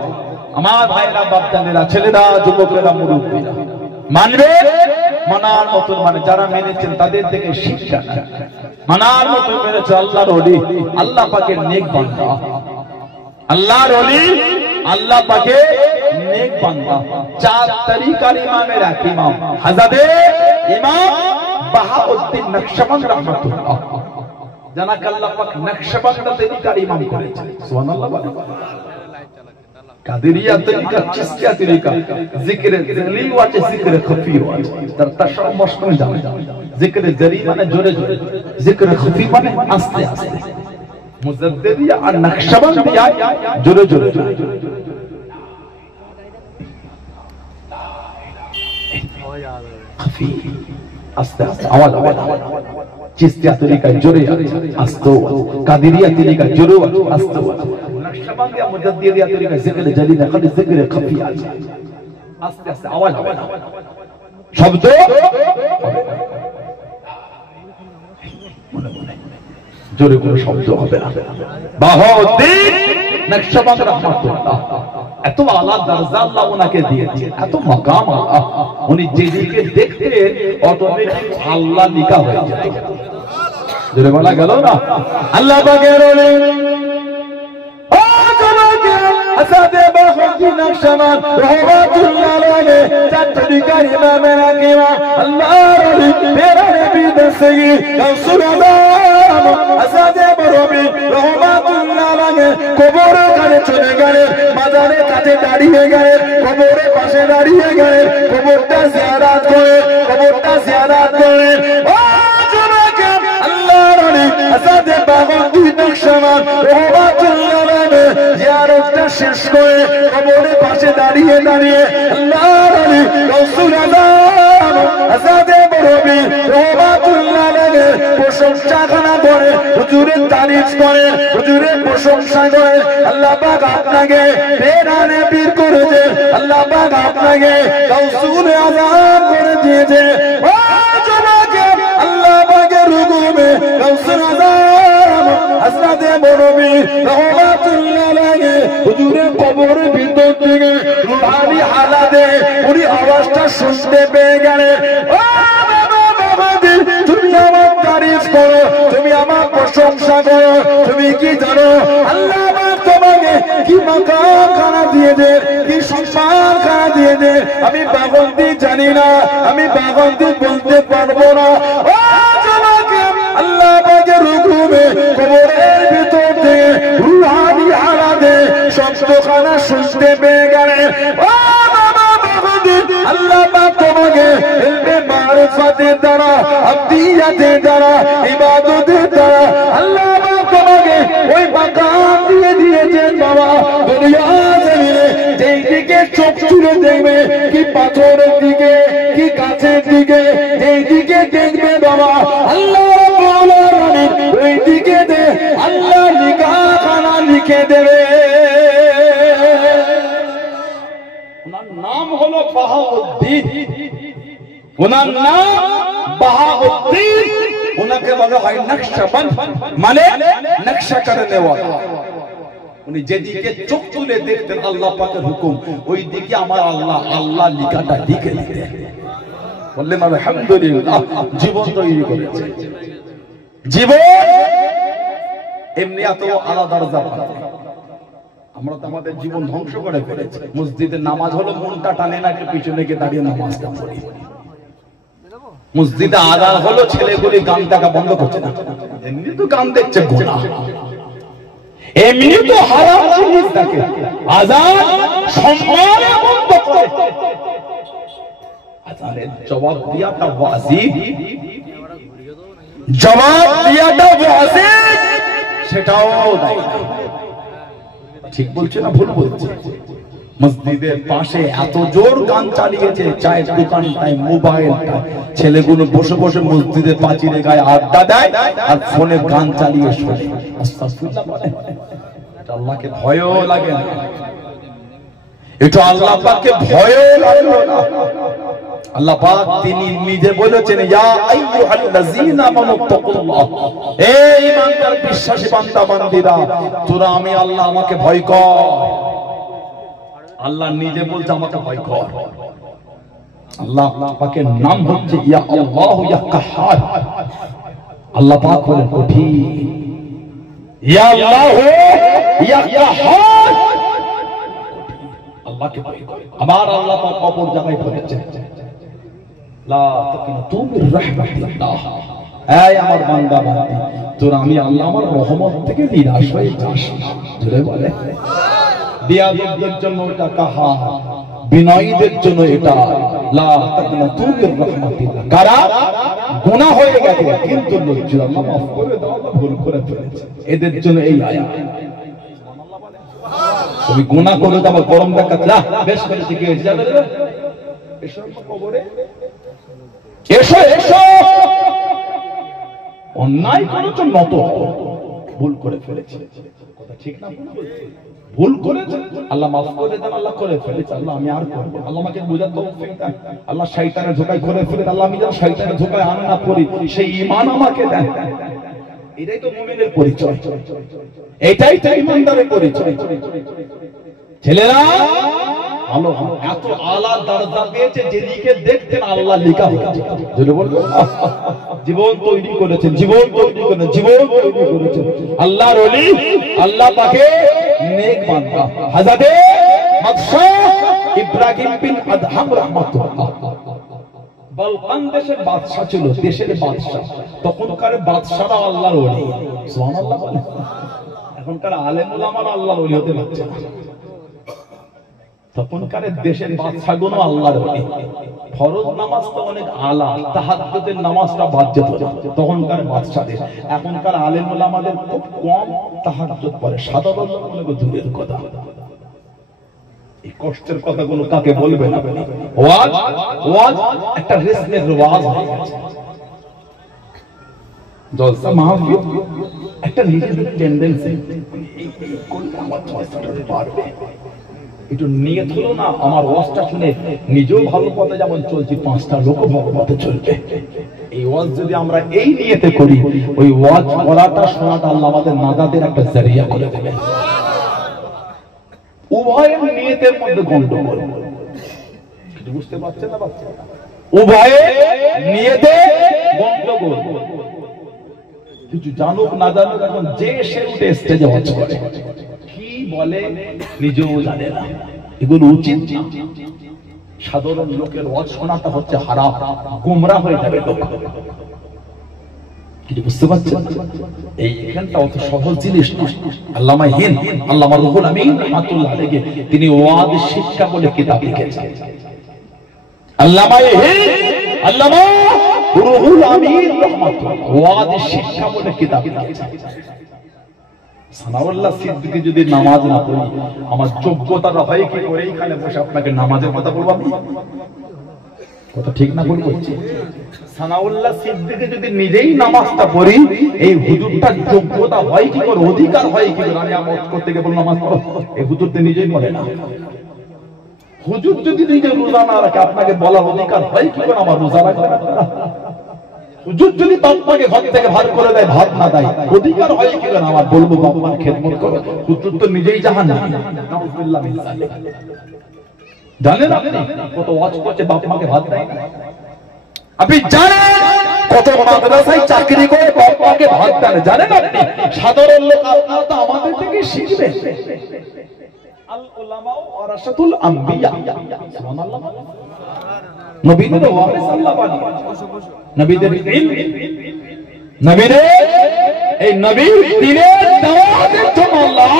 আমার ভাইরা, বাপজানেরা, ছেলেরা, যুবকেরা, মুরব্বীরা মানবে, মানার মতো মানে যারা মেনেছেন তাদের থেকে শিক্ষা নেয়। মানার মতো মেনেছে আল্লাহর ওলি, আল্লাহ পাকের নেক বান্দা, আল্লাহর ওলি, আল্লাহ পাকের নেক বান্দা। চার তরিকার ইমামের এক ইমাম হযরতে ইমাম বাহাউদ্দিন নকশবন্দ রাহমাতুল্লাহ, জানাক আল্লাহ পাক নকশবন্দ তরিকার ইমাম করেছেন। সুবহানাল্লাহ। কাদেরিয়া তরিকা, চিশতিয়া তরিকা, জিকিরে জলি আছে, জিকিরে খফি আছে। তার তাশাউফ মশগুল জানে। জিকিরে জলি মানে জোরে জোরে, জিকিরে খফি মানে আস্তে আস্তে। মুজাদ্দিদিয়া আর নকশবন্দিয়া জোরে জোরে জোরে। খফি আস্তে আস্তে আওয়াজ হবে। চিশতিয়া তরিকা জোরে আস্তে, কাদেরিয়া তরিকা জোরে আস্তে, নকশবন্দিয়া মুজাদ্দিদিয়া তরিকা জিকিরে জলি না, খালি জিকিরে খফি আছে, আস্তে আস্তে আওয়াজ হবে, শব্দ হবে, মনে মনে জোরে কোনো শব্দ হবে না। বাহাউদ্দিন নকশবন্দ রাহমাতুল্লাহ এত আলা দরজা আল্লাহ ওনাকে দিয়েছে, এত মাকাম আল্লাহ। উনি যেদিকে দেখতেন অটোমেটিক আল্লাহ লিখা হয়ে যেত। জোরে বলা গেল না, আল্লাহ পাকের ওলি আসাদে বাহাউদ্দিন নকশবন্দ রাহমাতুল্লাহ আলাইহি চার তরিকার ইমামের এক ইমাম, আল্লাহর ওলি, মেরা নবী দস্তগীর গাউসুল আজম আসাদে বরবি রাহমাতুল্লাহ আলাইহি কবরের কাছে চলে গেলেন, মাজারের কাছে দাঁড়িয়ে গেলেন, কবরের পাশে দাঁড়িয়ে গেলেন, কবরটা জিয়ারত করে, কবরটা জিয়ারত করেন। ও যুবক, আল্লাহর ওলি আসাদে বাহাউদ্দিন নকশবন্দ রাহমাতুল্লাহ আলাইহি জিয়ারতটা শেষ করে কবরের পাশে দাঁড়িয়ে দাঁড়িয়ে আল্লাহর ওলি গাউসুল আজম আসাদে বরবি রাহমাতুল্লাহ আলাইহি প্রশংসা গানা করে, হুজুরের তারিফ করে, হুজুরের প্রশংসা করে। আল্লাহ পাক আপনাকে প্রেরণা বীর করেছে, আল্লাহ পাক আপনাকে গাউসুল আজম করে দিয়েছে। ও যুবক, আল্লাহ পাকের হুকুমে গাউসুল আজম হযরতে বরবি রাহমাতুল্লাহ আলাইহি হুজুরের কবরের ভিতর থেকে রুহানি হালাতে উনি আওয়াজটা শুনতে পেয়ে গেলেন। ও তুমি আমার তারিফ করো, তুমি আমার প্রশংসা করো। তুমি কি জানো আল্লাহ তোমাকে কি মাকাম খানা দিয়ে দে, কি সম্মান খানা দিয়ে দে? আমি বাগন্তি জানি না, আমি বাগন্তি বলতে পারবো না। ও তোমাকে আল্লাহ পাকের হুকুমে কবরের ভিতর থেকে রুহানি হালাতে শব্দখানা শুনতে পেয়ে গেলেন। ও আল্লাহ পাক তোমাকে ইলমে মারিফাতের দ্বারা, আব্দিয়াতের দ্বারা, ইবাদতের দ্বারা আল্লাহ পাক তোমাকে ওই মাকাম দিয়ে দিয়েছেন। বাবা, দুনিয়া জমিনে যেই দিকে চোখ তুলে দেখবে, কি পাথরের দিকে, কি গাছের দিকে, যেই দিকে দেখবে বাবা, আল্লাহ রাব্বুল আলামিন ওই দিকে দে আল্লাহ লিখাখানা লিখে দেবে। নাম হলো বাহাউদ্দিন, ওনার নাম বাহাউদ্দিন, ওনাকে বলা হয় নকশবন্দ, মানে নকশা করে নেওয়া। উনি যেদিকে চোখ তুলে দেখতেন আল্লাহ পাকের হুকুম, ওই দিকে আমার আল্লাহ আল্লাহ লিখাটা লিখে দিতেন। বললেন আলহামদুলিল্লাহ, জীবন তৈরি করেছে। জীবন এমনি এত আলাদা দরজা। আমরা তো আমাদের জীবন ধ্বংস করে ফেলেছি। মসজিদে নামাজ হলো মনটা টানে না, একটু পিছনে গিয়ে দাঁড়িয়ে নামাজটা পড়ি। মসজিদে আযান হলো ছেলেগুলি গান দেখা বন্ধ করছে না, এমনি তো গান দেখছে গুনাহ, এমনি তো হারাম জিনিস দেখে। আযান সম্মানে বন্ধ করে, আযানের জবাব দিয়াটা ওয়াজিব জবাব দিয়াটা ওয়াজিব সেটাও দেয় না। ঠিক বলছে না ভুল বলছে? মসজিদের পাশে এত জোর গান চালিয়েছে, চায়ের দোকানটায়, মোবাইলটায়, ছেলেগুলো বসে বসে মসজিদের পাঁচিলে গায়ে আড্ডা দেয় আর ফোনে গান চালিয়ে শোনে। আস্তাগফিরুল্লাহ বলে। এটা আল্লাহকে ভয়ও লাগে না, এটা আল্লাহ পাককে ভয়ও লাগলো না। আল্লাহ পাক তিনি নিজে বলেছেন, ইয়া আইয়ুহাল্লাযীনা আমানু তাকুল্লাহ, হে ঈমানদার বিশ্বাসী বান্দা বান্দীরা, তোরা আমি আল্লাহ আমাকে ভয় কর। আল্লাহ নিজে বলছে আমাকে ভয় কর। আল্লাহ পাকের নাম হচ্ছে ইয়া আল্লাহ ইয়া কাহ্হার। আল্লাহ পাক বলেন কঠিন, ইয়া আল্লাহ ইয়া কাহ্হার। আল্লাহকে ভয় কর। আমার আল্লাহ পাক অপর জায়গায় বলেছেন, লা তাকুনু মির রাহমাতিল্লাহ, এই আমার বান্দা বান্দী, তোরা আমি আল্লাহ আমার রহমত থেকে নিরাশ হয়ে যাস না। জোরে বলে। বিয়াদবদের জন্য এটা কাহা, বিনয়ীদের জন্য এটা লা তাকুনু মির রাহমাতিল্লাহ। কারা গুনাহ হয়ে গেছে কিন্তু লজ্জা আল্লাহ মাফ করে দাও, ভুল করে ফেলেছে, এদের জন্য এই আয়াত। তুমি গুনাহ করলে তো আমার গরম দেখাচ্ছ, বেশ করে কি হয়েছে যাবে রে, এসো কবরে, এসো এসো, অন্যায় করেছো, নত ভুল করে ফেলেছে, কথা ঠিক না? ভুল করেছে, আল্লাহ মাফ করে দেন, আল্লাহ করে ফেলেছে, আল্লাহ আমি আর করব, আল্লাহ আমাকে বোঝার তৌফিক দেন, আল্লাহ শয়তানের ধোঁকায় করে ফেলে, আল্লাহ আমি যেন শয়তানের ধোঁকায় আর না পড়ি, সেই ঈমান আমাকে দেন। এটাই তো মুমিনের পরিচয়, এটাই তো ঈমানদারের পরিচয়। ছেলেরা ভালো এত আলা দরজা পেয়েছে, যেদিকে দেখতেন আল্লাহ লেখা হয়েছে। যদি বলবো জীবন তৈরি করেছেন, জীবন তৈরি করেছেন, জীবন তৈরি করেছেন আল্লাহর ওলি, আল্লাহ পাকে নেক বান্দা হযরত বাদশাহ ইব্রাহিম বিন আদহাম রাহমাতুল্লাহ, বালকান দেশের বাদশা ছিল, দেশের বাদশা। তখনকার বাদশারা আল্লাহর ওলি, সুবহানাল্লাহ বলে। এখনকার আলেম ওলামারা আল্লাহর ওলি হতে পারছে না, তখনকার দেশের বাদশাগুলো আল্লাহর ওলি। ফরজ নামাজ তো অনেক আলা, তাহাজ্জুদের নামাজটা বাদ যেত তখনকার বাদশাদের। এখনকার আলেম ওলামাদের খুব কম তাহাজ্জুদ পড়ে, সাধারণ লোক দূরের কথা। এই কষ্টের কথাগুলো কাকে বলবে না? ওয়াজ ওয়াজ একটা রেসমের ওয়াজ হয়ে গেছে, জলসা মাহফিল একটা নিজেদের টেন্ডেন্সি, কোনটা আমার চয়েসটা পারবে, একটু নিয়ত হলো না, আমার ওয়াজটা শুনে নিজেও ভালো পথে যেমন চলছি, পাঁচটা লোকও ভালো পথে চলবে। এই ওয়াজ যদি আমরা এই নিয়তে করি, ওই ওয়াজ করাটা শোনাটা আল্লাহ আমাদের নাজাতের একটা জারিয়া করে দেবে। উভয়ের নিয়তের মধ্যে গন্ডগোল, বুঝতে পারছেন না বাচ্চা? উভয়ের নিয়তে গন্ডগোল, কিছু জানুক না জানুক, এখন যে সে উঠে স্টেজে ওয়াজ করে, কি বলে নিজেও জানে না। এগুলো উচিত না। সাধারণ লোকের ওয়াজ শোনাটা হচ্ছে হারাম, গোমরাহ হয়ে যাবে লোক। কি বুঝতে পারছেন? এই এখানটা অত সহজ জিনিস নয়। আল্লামা হিন্দ, আল্লামা রুহুল আমিন রাহমাতুল্লাহ আলাইহি, তিনি ওয়াজ শিক্ষা বলে কিতাব লিখেছেন। আল্লামা হিন্দ, আল্লামা রুহুল আমিন রাহমাতুল্লাহ ওয়াজ শিক্ষা বলে কিতাব লিখেছেন। সানাউল্লাহ সিদ্দিকী যদি নামাজ না পড়ি, আমার যোগ্যতাটা হয় কি করে এখানে বসে আপনাকে নামাজের কথা বলবো? আমি কথা ঠিক না বলি বলছি? সানাউল্লাহ সিদ্দিকী যদি নিজেই নামাজটা পড়ি, এই হুজুরটার যোগ্যতা হয় কি করে, অধিকার হয় কি করে আমি আমল করতে গিয়ে বললাম নামাজ পড়ো? এই হুজুর তো নিজেই বলে না। হুজুর যদি নিজে রোজা না রাখে, আপনাকে বলার অধিকার হয় কি করে আমার রোজা রাখবে না? হুজুর যদি বাপ্পাকে ঘর থেকে ভাত করে দেয়, ভাত না দেয়, অধিকার হয় কি করে আমার বলবো বাপ্পার খেদমত করো? হুজুর তো নিজেই জাহান্নামী। নাউযুবিল্লাহ মিন যালিক। জানেন আপনি কত ওয়াজ করছে বাপ্পাকে ভাত দেয় না? আপনি জানেন কত মাদ্রাসায় চাকরি করে বাপ্পাকে ভাত দেয় না? জানেন আপনি? সাধারণ লোক আপনারা তো আমাদের থেকে শিখবে। আল উলামা ওয়ারাসাতুল আম্বিয়া, সুবহানাল্লাহ। নবীদের ওয়ারিস আল্লাহ বানিয়েছে, নবীদের ইলম, নবীদের এই নবীর দ্বীনের দাওয়াতের জন্য আল্লাহ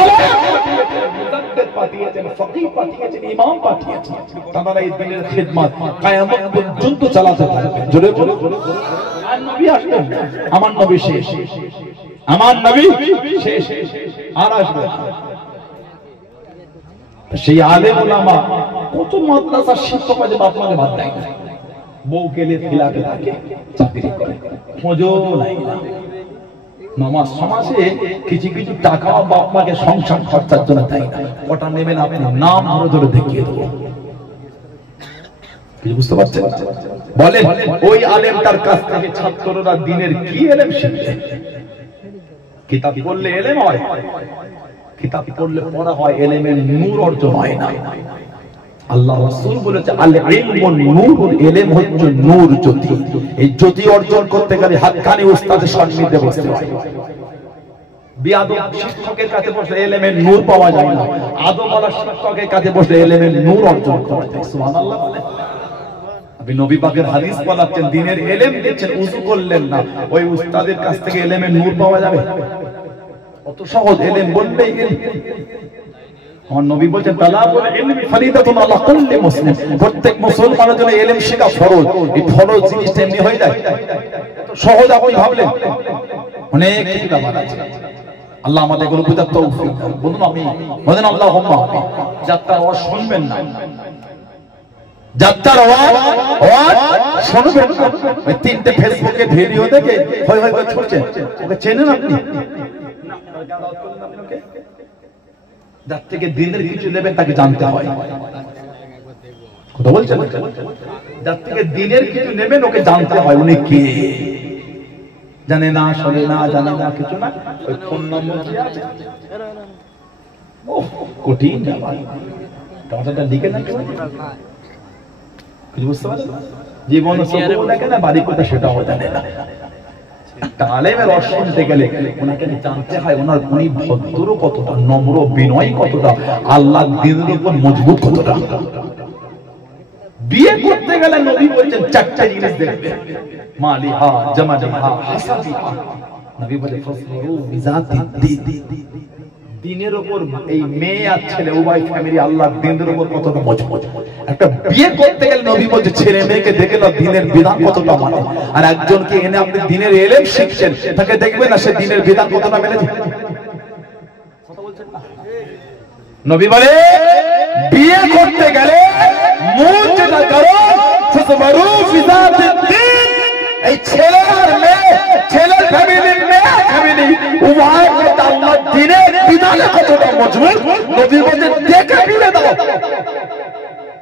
মুজাদ্দিদ পাঠিয়েছেন, ফকিহ পাঠিয়েছেন, ইমাম পাঠিয়েছেন। তারা এই দ্বীনের খিদমত কিয়ামত পর্যন্ত চালাতে থাকবে। জোরে বলুন। আর আর নবী আসবেন, আমার নবী শেষ, আমার নবী শেষ, আর আসবে সেই আলেম ওলামা। কত মাদ্রাসার শিক্ষক আছে বাপ মাকে বাদ দেয় না, বউ গেলে ফিলাতে থাকে, চাকরি করে, খোঁজও নাই না। নামাজ সমাজে কিছু কিছু টাকা বাপ মাকে সংসার খরচার জন্য দেয় না, ওটা নেবেন আপনি, নাম ধরে ধরে দেখিয়ে দেবো। বুঝতে পারছেন? বলেন ওই আলেমটার কাছ থেকে ছাত্ররা দিনের কি এলেম শিখবে? কিতাব পড়লে এলেম হয়, কিতাব পড়লে পড়া হয়, এলেমের নূর অর্জন হয় না। আল্লাহ রাসূল বলেছে আল ইলমুন নূর, এলেম হচ্ছে নূর, জ্যোতি। এই জ্যোতি অর্জন করতে গেলে হাতখানি উস্তাদের সান্নিধ্যে বসতে হয়। বিয়াদব শিক্ষকের কাছে বসে এলেমের নূর পাওয়া যায় না, আদমওয়ালা শিক্ষকের কাছে বসে এলেমের নূর অর্জন করা যায়। সুবহানাল্লাহ বলেন। আপনি নবী পাকের হাদিস বলাচ্ছেন, দিনের এলেম দিচ্ছেন, ওযু করলেন না, ওই উস্তাদের কাছ থেকে এলেমের নূর পাওয়া যাবে? কত সহজ, এলেম বললেই আমার নবী বলেছেন তালাবুল ইলমি ফরিদাতুন আলা কুল্লি মুসলিম, প্রত্যেক মুসলমানের জন্য ইলম শেখা ফরজ। এই ফরজ জিনিসটা এমনি হয়ে যায়? সহজ আপনি ভাবলেন? অনেক কিছু ব্যাপার আছে। আল্লাহ আমাদের এগুলো বুঝার তৌফিক দান। বলুন আমি, বলেন আল্লাহুম্মা আমিন। যাত্রার আওয়াজ শুনবেন না, যাত্রার আওয়াজ শুনবেন না। ওই তিনটে ফেসবুকে ভিডিও দেখে হই হই করে ছুটছে, ওকে চেনেন আপনি? যার থেকে দিনের কিছু নেবেন তাকে জানতে হয়। কথা বলছেন? যার থেকে দিনের কিছু নেবেন ওকে জানতে হয়, উনি কে? জানে না, শোনে না, জানে না, কিছু না, ওই ফোন নম্বর কি আছে, ও কঠিন ব্যাপার। কথাটা লিখে না, কিছু বুঝতে পারছেন? জীবন দেখে না, বাড়ি কোথা সেটাও জানে না। আলেমের রস শুনতে গেলে ওনাকে জানতে হয় ওনার উনি ভদ্র কতটা, নম্র বিনয় কতটা, আল্লাহর দ্বীনের উপর মজবুত কতটা। বিয়ে করতে গেলে নবী বলেছেন চারটা জিনিস দেখবে, মালিহা, জামালিহা, হাসাবিহা। নবী বলে ফাসবিরু বিযাতিদ দ্বীন, দ্বীনের উপর এই মেয়ে আর ছেলে উভয় ফ্যামিলি আল্লাহর দ্বীনের উপর কতটা মজবুত। একটা বিয়ে করতে গেলে নবী বলছে ছেলে মেয়েকে দেখে না দ্বীনের বিধান কতটা মানে। আর একজনকে এনে আপনি দ্বীনের ইলম শিখছেন, তাকে দেখবেন না সে দ্বীনের বিধান কতটা মেনেছে। কথা বলছেন না? নবী বলে বিয়ে করতে গেলে মূল যেটা করো ফাসবিরু বিযাতিদ দ্বীন, এই ছেলে আর মেয়ে, ছেলের ফ্যামিলি, মেয়ে ফ্যামিলি উভয় আল্লাহর দ্বীনের বিধানে কতটা মজবুত। নবী বলে দেখে বিয়ে দাও।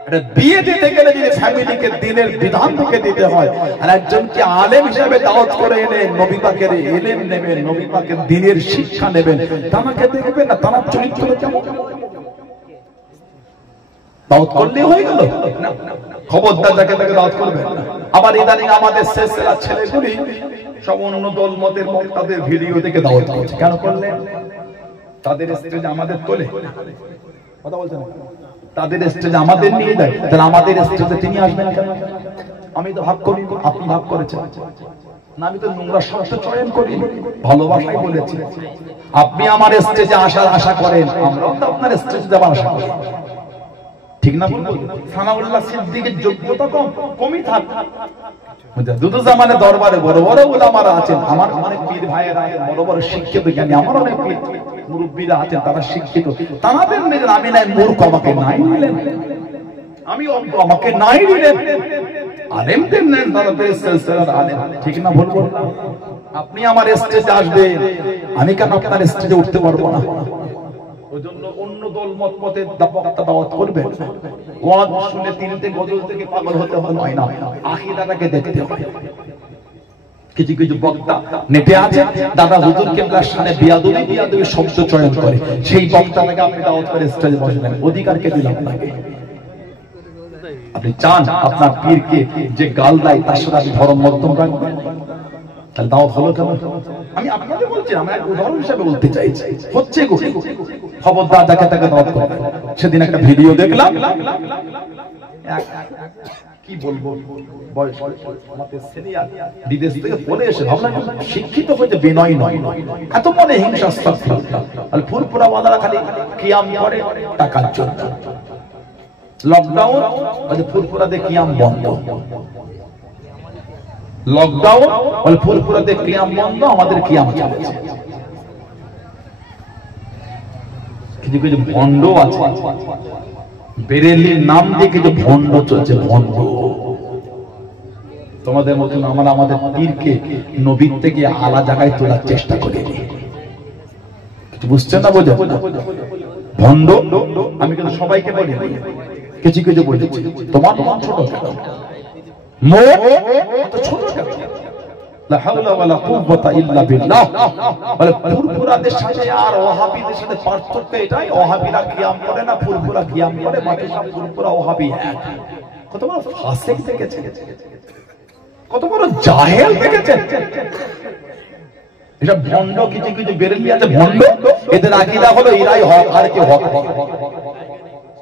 এটা বিয়ে দিতে গেলে যদি ফ্যামিলিকে দ্বীনের বিধান থেকে দিতে হয়, আর একজনকে আলেম হিসেবে দাওয়াত করে এনে নবী পাকের ইলম নেবেন, নবী পাকের দ্বীনের শিক্ষা নেবেন, তাকে দেখবেন না তার চরিত্র কেমন। দাওয়াত করলে হয়ে গেল না, খবরদার যাকে তাকে দাওয়াত করবেন না। আবার ইদানিং আমাদের সিলসিলা ছেলেগুলি সব অন্য দল মতের তাদের ভিডিও দেখে দাওয়াত করছে। কেন করলেন? তাদের স্টেজে আমাদের তোলে, কথা বলছেন, তাদের স্টেজে আমাদের নিয়ে যায়, তাহলে আমাদের স্টেজে তিনি আসবেন কেন? আমি তো ভাগ করি, আপনি ভাগ করেছেন না, আমি তো নোংরা শব্দ চয়ন করি, ভালোবাসাই বলেছি। আপনি আমার স্টেজে আসার আশা করেন, আমরাও তো আপনার স্টেজে যাবার আশা করি, ঠিক না? সানাউল্লাহ সিদ্দিকের যোগ্যতা কমই থাক, দুটো জামানে দরবারে বড় বড় উলামারা আছেন, আমার অনেক পীর ভাইয়েরা আছেন, বড় বড় শিক্ষিত জ্ঞানী, আমার অনেক পীর মুরব্বীরা আছেন, তারা শিক্ষিত, তাদের নিজের আমি নাই মূর্খ, আমাকে নাই নিলেন, আমি অজ্ঞ, আমাকে নাই নিলেন। আলেমদের নেন, তারা সিলসিলার আলেম, ঠিক না? বলবো আপনি আমার স্টেজে আসবেন, আমি কেন আপনার স্টেজে উঠতে পারবো না? ওইজন্য অন্য দল মত মতে দাওয়াত করবেন, ওয়াজ শুনে তিনটে গজল থেকে পাগল হতে হয় না, আখিরাটাকে দেখতে হয়। কিছু কিছু বক্তা নেটে আছে, দাদা হুজুর কেবলার সামনে বিয়াদবি শব্দ চয়ন করে, সেই বক্তাটাকে আপনি দাওয়াত করে স্টেজে বসবেন, অধিকার কে দিল আপনাকে? আপনি চান আপনার পীরকে যে গাল দেয় তার সাথে আপনি ধর্ম মধ্যম রাখবেন, তাহলে দাওয়াত হলো কেন? আমি আপনাকে বলছি, আমি এক উদাহরণ হিসেবে বলতে চাইছি, হচ্ছে খবরদার যাকে তাকে দাওয়াত করবেন। সেদিন একটা ভিডিও দেখলাম, কি বলবো, বয়স আমাদের সিনিয়র, বিদেশ থেকে পড়ে এসে ভাবলাম শিক্ষিত হয়েছে, বিনয় নয়, এত মনে হিংসা, আর ফুরফুরা ওয়ালারা খালি কিয়াম করে টাকার জন্য। লকডাউন ফুরফুরা দিয়ে কিয়াম বন্ধ, লকডাউন বলে ফুরফুরাতে কিয়াম বন্ধ, আমাদের কিয়াম চলছে। কিছু কিছু ভণ্ড আছে, বেরেলির নাম দিয়ে কিছু ভণ্ড চলছে, ভণ্ড। তোমাদের মতন আমরা আমাদের পীরকে নবীর থেকে আলাদা জায়গায় তোলার চেষ্টা করি, কিছু বুঝছেন না? বোঝা ভণ্ড। আমি কিন্তু সবাইকে বলি, কিছু কিছু বলেছি তোমার মন ছোট কেন, ছোট কেন, লা হাওলা ওয়ালা কুওয়াতা ইল্লা বিল্লাহ। বলে ফুরফুরাদের সাথে আর ওয়াহাবিদের সাথে পার্থক্য এটাই, ওয়াহাবিরা কিয়াম করে না, ফুরফুরা কিয়াম করে। বাকি সব ফুরফুরা ওয়াহাবি এক। কত বড় ফাসিক দেখেছে, কত বড় জাহেল দেখেছে। এটা ভণ্ড। কিছু কিছু বেরেলি আছে ভণ্ড, এদের আকীদা হলো এরাই হক আর কেউ হক নেই।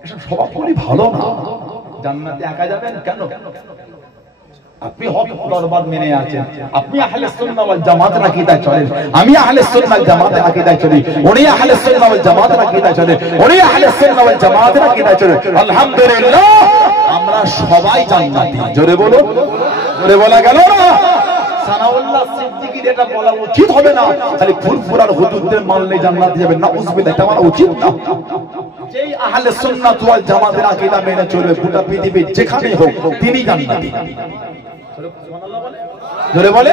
এসব স্বভাবগুলি ভালো না। জান্নাতে একা যাবেন কেন? আপনি হক দরবার মেনে আছেন, আপনি আহলে সুন্নাহ ওয়াল জামাতের আকীদায় চলেন, আমি আহলে সুন্নাহ ওয়াল জামাতের আকীদায় চলি, উনি আহলে সুন্নাহ ওয়াল জামাতের আকীদায় চলে, উনি আহলে সুন্নাহ ওয়াল জামাতের আকীদায় চলে। আলহামদুলিল্লাহ, আমরা সবাই জান্নাতি। জোরে বলো, জোরে বলা গেল না? সানাউল্লাহ সিদ্দিকীর এটা বলা উচিত হবে না, খালি ফুরফুরার হুজুরদের মানলে জান্নাতে যাবেন, নাউযুবিল্লাহ, এটা বলা উচিত না। যেই আহলে সুন্নাত ওয়াল জামাতের আকীদা মেনে চলবে, গোটা পৃথিবী যেখানেই হোক তিনি জান্নাতি। জোরে বলে,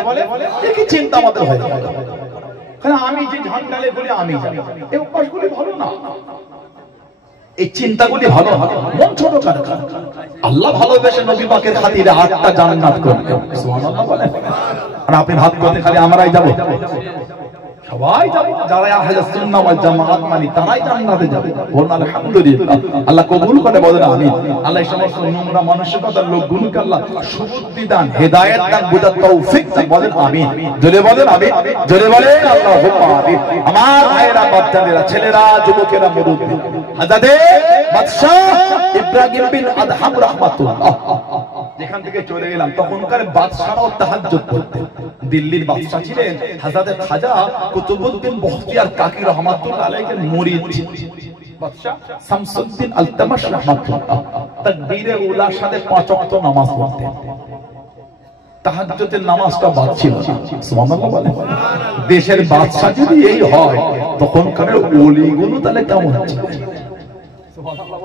কি চিন্তা আমাদের হয়? কারণ আমি যে ঝান্ডালে বলি আমি জানি, এই অভ্যাসগুলি ভালো না, এই চিন্তাগুলি ভালো হবে। মন ছোট কার? আল্লাহ ভালোবেসে নবী পাকের খাতিরে 8টা জান্নাত করলেন, সুবহানাল্লাহ বলেন। আর আপনি ভাত করতে খালি আমরাই যাব? সবাই যাব, যারা আহলে সুন্নাহ ওয়াল জামাত মানি তারাই জান্নাতে যাবে। বলুন আলহামদুলিল্লাহ। আল্লাহ কবুল করে বলেন আমিন। আল্লাহ এই সমস্ত নোংরা মানসিকতার লোকগুলোকে আল্লাহ সুবুদ্ধি দান, হেদায়েত দান, বুঝার তৌফিক দান। বলেন আমিন। জোরে বলেন আমিন, জোরে বলেন আল্লাহুম্মা আমিন। আমার ভাইরা, বাচ্চারা, ছেলেরা, যুবকেরা, মুরব্বি, হযরত বাদশা ইব্রাহিম বিন আদহাম রাহমাতুল্লাহ যেখান থেকে চলে গেলাম, তখনকার বাদশারাও তাহাজ্জুদ করতেন। দিল্লির বাদশা ছিলেন হযরত খাজা কুতুবউদ্দিন বখতিয়ার কাকি রহমাতুল্লাহ আলাইহির মুরিদ বাদশা শামসুদ্দিন আলতামাশ রাহমাতুল্লাহ। তাকবীরে উলার সাথে 5 ওয়াক্ত নামাজ পড়তেন। তাহাজ্জুদের নামাজটা বাদ ছিল না, সুবহানাল্লাহ বলেন। দেশের বাদশা যদি এই হয়, তখনকার ওলিগুলো তাহলে কেমন ছিল? সুবহানাল্লাহ,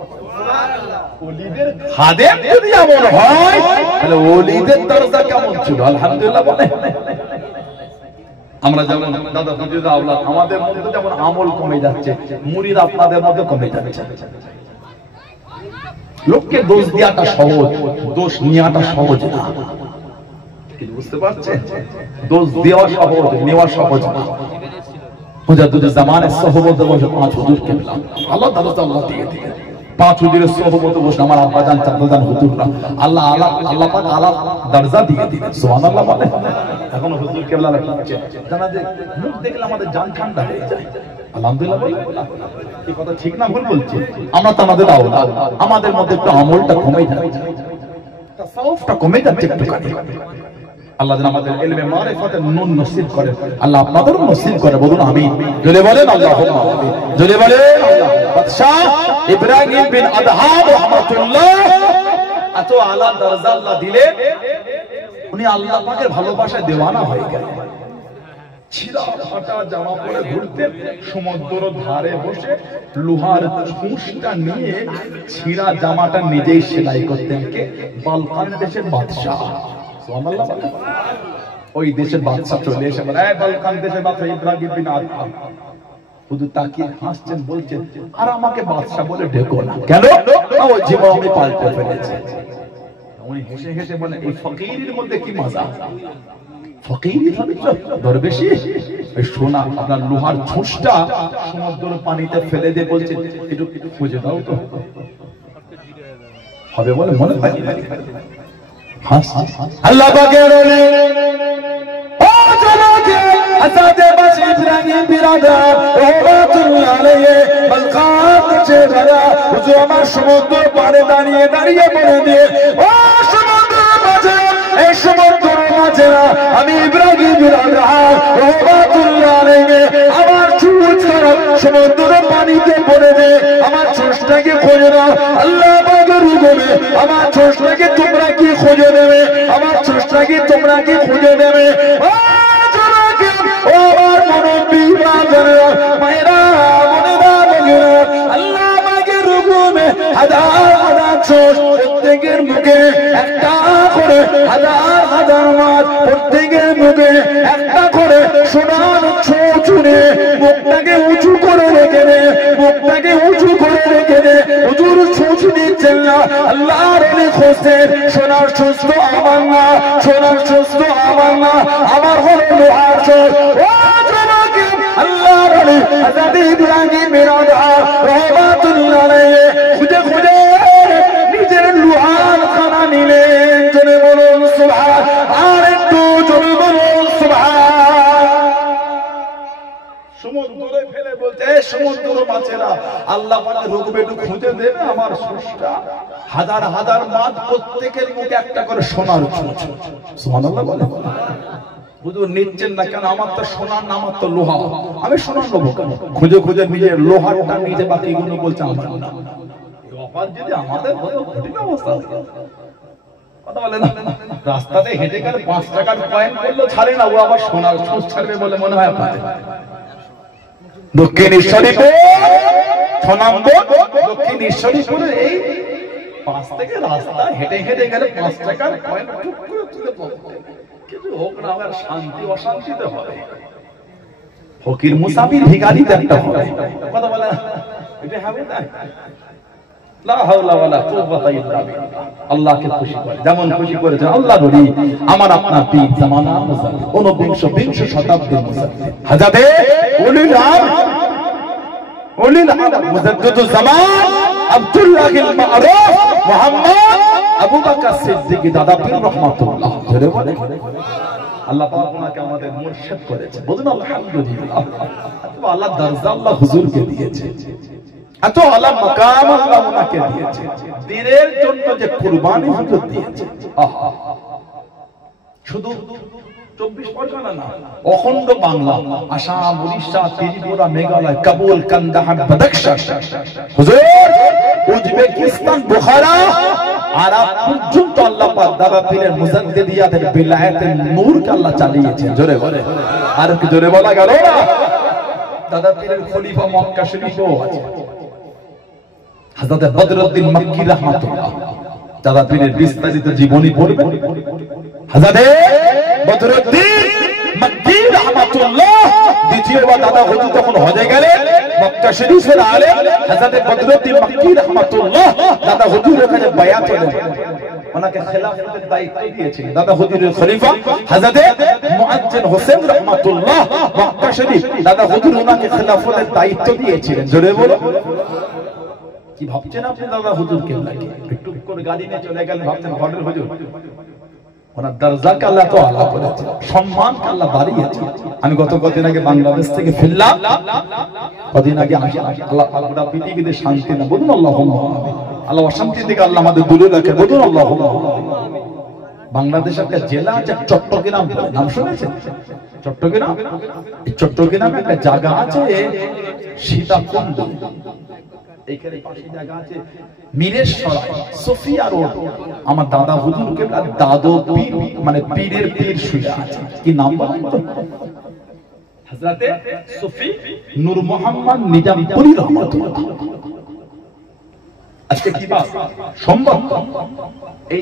ওলিদের খাদেম যদি এমন হয়, তাহলে ওলিদের দরজা কেমন ছিল? আলহামদুলিল্লাহ বলেন। আমরা যেমন দাদা হুজুররা আওলাদ, আমাদের মধ্যে যেমন আমল কমে যাচ্ছে, মুরিদ আপনাদের মধ্যে কমে যাচ্ছে। লোককে দোষ দেওয়াটা সহজ, দোষ নেওয়াটা সহজ না। বুঝতে পারছেন? দোষ দেওয়া সহজ, নেওয়া সহজ না। হুজুরদের জামানায় সোহবতে বসে 5 হুজুর কেবলা, আল্লাহ তাআলা আল্লাহ দিয়ে দিলেন 5 হুজুরের সোহবতে বসে আমার আব্বাজান চাচাজান হুজুররা আল্লাহ আল্লাহ পাক আলা দরজা দিয়ে দিলেন, সুবহানাল্লাহ বলেন। এখন হুজুর কেবলা লাগছে, জানা যে মুখ দেখলে আমাদের জান ঠান্ডা হয়ে যায়। আলহামদুলিল্লাহ বলেন। এই কথা ঠিক না ভুল বলছি? আমরা তো আমাদের আওলাদ, আমাদের মধ্যে একটু আমলটা কমে যাচ্ছে, তাসাউফটা কমে যাচ্ছে একটু কাটে। আল্লাহ যেন আমাদের ইলমে মারিফাতের নূর নসিব করেন, আল্লাহ আপনাদেরও নসিব করে। বলুন আমিন, জোরে বলেন আল্লাহুম্মা আমিন, জোরে বলেন আল্লাহ। বাদশা ইব্রাহিম বিন আদহাম রাহমাতুল্লাহ এত আলা দরজা আল্লাহ দিলেন, উনি আল্লাহ পাকের ভালোবাসায় দেওয়ানা হয়ে গেলেন। ছিঁড়া ফাটা জামা পরে ঘুরতেন, সমুদ্র ধারে বসে লোহার ছুঁচটা নিয়ে ছিঁড়া জামাটা নিজেই সেলাই করতেন। কে? বালকান দেশের বাদশা। ওই দেশের বাদশা চলে এসে বলে, এই বালকান দেশের বাদশা ইব্রাহিম বিন আদহাম। হুজুর তাকিয়ে হাসছেন, বলছেন, আর আমাকে বাদশা বলে ডেকো না। কেন? ওই জীবন আমি পাল্টে ফেলেছি। উনি হেসে হেসে বলেন, এই ফকিরের মধ্যে কি মজা? ফকিরি দরবেশি সোনা আপনার লোহার ছুঁচটা সমুদ্র পানিতে ফেলে দিয়ে বলছে, একটু খুঁজে দাও তো, হবে বলে মনে হয়? আল্লাহ পাকের ওলি ও জনাবে হযরত বাদশা ইব্রাহিম বিন আদহাম রাহমাতুল্লাহ আলাইহি বালকান থেকে যারা হুজুর আমার সমুদ্র পাড়ে দাঁড়িয়ে দাঁড়িয়ে বলে দিয়ে, ও সমুদ্র মাঝে, এই সমুদ্রের মাঝে আমি ইব্রাহিম বিন আদহাম রাহমাতুল্লাহ আলাইহি আমার ছুঁচ সমুদ্রের পানিতে পড়ে দে, আমার ছুঁচটাকে খুঁজে নাও। আল্লাহ পাকের হুকুমে আমার ছুঁচটাকে তোমরা কি খুঁজে নেবে? আমার ছুঁচটা নাকি তোমরা কি খুঁজে দেবে? ও জনকে, ও আমার মুরব্বী বাজারেরা, মায়েরা, বোনেরা, বন্ধুরা, আল্লাহ আমাকে রুকুমে হাজার হাজার চোখ, প্রত্যেকের মুখে একটা করে হাজার হাজার মাছ, প্রত্যেকের মুখে একটা করে সোনার চুনে মুখটাকে উঁচু করে রেখে দে, মুখটাকে উঁচু করে রেখে দে। হুজুর ছুঁচ দিচ্ছেন না, আল্লাহর অলি খুঁজছেন। সোনার সুস্থ আমার না, সোনার সুস্থ আমার না, আমার হলো লোহার চোখ। ও জনকে, আল্লাহর অলি হযরত ইব্রাহিম বিরাদার রহমাতুল্লাহ আলাইহি খুঁজে খুঁজে নিজের লোহার খানা নিলেন। জোরে বলুন সুবহান, আর একটু জোরে বলুন সুবহান। সমুদ্রে ফেলে বলতে, সমুদ্র মাছেরা, আল্লাহ পাকের রূপে একটু খুঁজে দেবে আমার স্রষ্টা। হাজার হাজার মাছ, প্রত্যেকের মুখে একটা করে সোনার চোখ। সুবহানাল্লাহ বলে। হুজুর নিচ্ছেন না কেন? আমার তো সোনার না, আমার তো লোহা, আমি সোনার নেবো কেন? খুঁজে খুঁজে নিজের লোহারটা নিজে, বাকিগুলো বলছে আমার না। অফার যদি আমাদের হতো, কঠিন অবস্থা হতো। কথা বলে না, রাস্তাতে হেঁটে গেলে 5 টাকার কয়েন করলো ছাড়ে না, ও আবার সোনার চোখ ছাড়বে বলে মনে হয় আপনাদের। দক্ষিণেশ্বরীপুর সোনামপুর, দক্ষিণেশ্বরীপুরের এই 5 থেকে রাস্তা হেঁটে হেঁটে গেলে 5 টাকার কয়েন টুক করে তুলে পড়বে। কিছু হোক না, আমার শান্তি অশান্তিতে হবে। ফকির মুসাফির ভিখারিতে একটা হবে। কথা বলে না, এটা হবে না। লা হাওলা ওয়ালা কুওয়াতা ইল্লা বিল্লাহ। আল্লাহকে খুশি করে, যেমন খুশি করেছেন আল্লাহ নবী আমার আপনার পীর জামানার মুসাফির, 19 শতাব্দীর মুসাফির হযরতে উলিল আমর মুজাদ্দিদুজ জামান আব্দুল্লাহিল মারুফ মুহাম্মদ আবু বকর সিদ্দিক দাদা পীর রহমাতুল্লাহ। জোরে বলে আল্লাহ পাক ওনাকে আমাদের মুর্শিদ করেছে। বলুন আলহামদুলিল্লাহ। আল্লাহ দরজা আল্লাহ হুজুরকে দিয়েছে, এত আলা মাকাম আল্লাহ ওনাকে দিয়েছে। দ্বীনের জন্য যে কুরবানি হুজুর দিয়েছে, আহা, শুধু 24 পরগনা না, অখণ্ড বাংলা, আসাম, উড়িষ্যা, ত্রিপুরা, মেঘালয়, কাবুল, কান্দাহার, বাদাখশান, হুজুর উজবেকিস্তান, বুখারা, আরব পর্যন্ত আল্লাহ পাক দাদা পীরের মুজাদ্দিদিয়াতের বিলায়াতের নূরকে আল্লাহ চালিয়েছেন। জোরে বলে, আর কি জোরে বলা গেল না? দাদা পীরের খলিফা মক্কা শরীফও আছে, হযরত বদরউদ্দিন মক্কি রাহমাতুল্লাহ। দাদা পীরের বিস্তারিত জীবনী পড়বে। হযরত বদরউদ্দিন মক্কি রাহমাতুল্লাহ দ্বিতীয়বার দাদা হুজুর যখন হজে গেলেন, মক্কা শরীফের আলেম হযরত বদরউদ্দিন মক্কি রাহমাতুল্লাহ দাদা হুজুরের কাছে বায়াত হলেন, ওনাকে খেলাফতের দায়িত্ব দিয়েছিলেন। দাদা হুজুরের খলিফা হযরত মুআজ্জিন হোসেন রাহমাতুল্লাহ মক্কা শরীফ, দাদা হুজুর ওনাকে খেলাফতের দায়িত্ব দিয়েছিলেন। জোরে বলো, কি ভাবছেন আপনি দাদা হুজুরকে লাগে? একটু করে গাড়ি নিয়ে চলে গেলেন, ভাবছেন ঘরের হুজুর। ওনার দরজাকে আল্লাহ তো আলা করেছে, সম্মানকে আল্লাহ বাড়িয়েছে। আমি গত কদিন আগে বাংলাদেশ থেকে ফিরলাম, কদিন আগে আসি, আল্লাহ আল্লাহ পৃথিবীতে শান্তি না, বলুন আল্লাহুম্মা আমিন। আল্লাহ অশান্তি থেকে আল্লাহ আমাদের দূরে রাখে, বলুন আল্লাহুম্মা আমিন। বাংলাদেশের একটা জেলা আছে চট্টগ্রাম, নাম শুনেছেন? চট্টগ্রাম, চট্টগ্রামে একটা জায়গা আছে সীতাকুণ্ড, এইখানে পাশে জায়গা আছে মিরেশ্বরাই, সোফিয়া রোড। আমার দাদা হুজুরকে দাদু পীর, মানে পীরের পীর শুয়ে আছে। কি নাম বলেন তো? হযরতে সুফি নূর মোহাম্মদ নিজামপুরী রহমাতুল্লাহ। আজকে কি বার? সোমবার। এই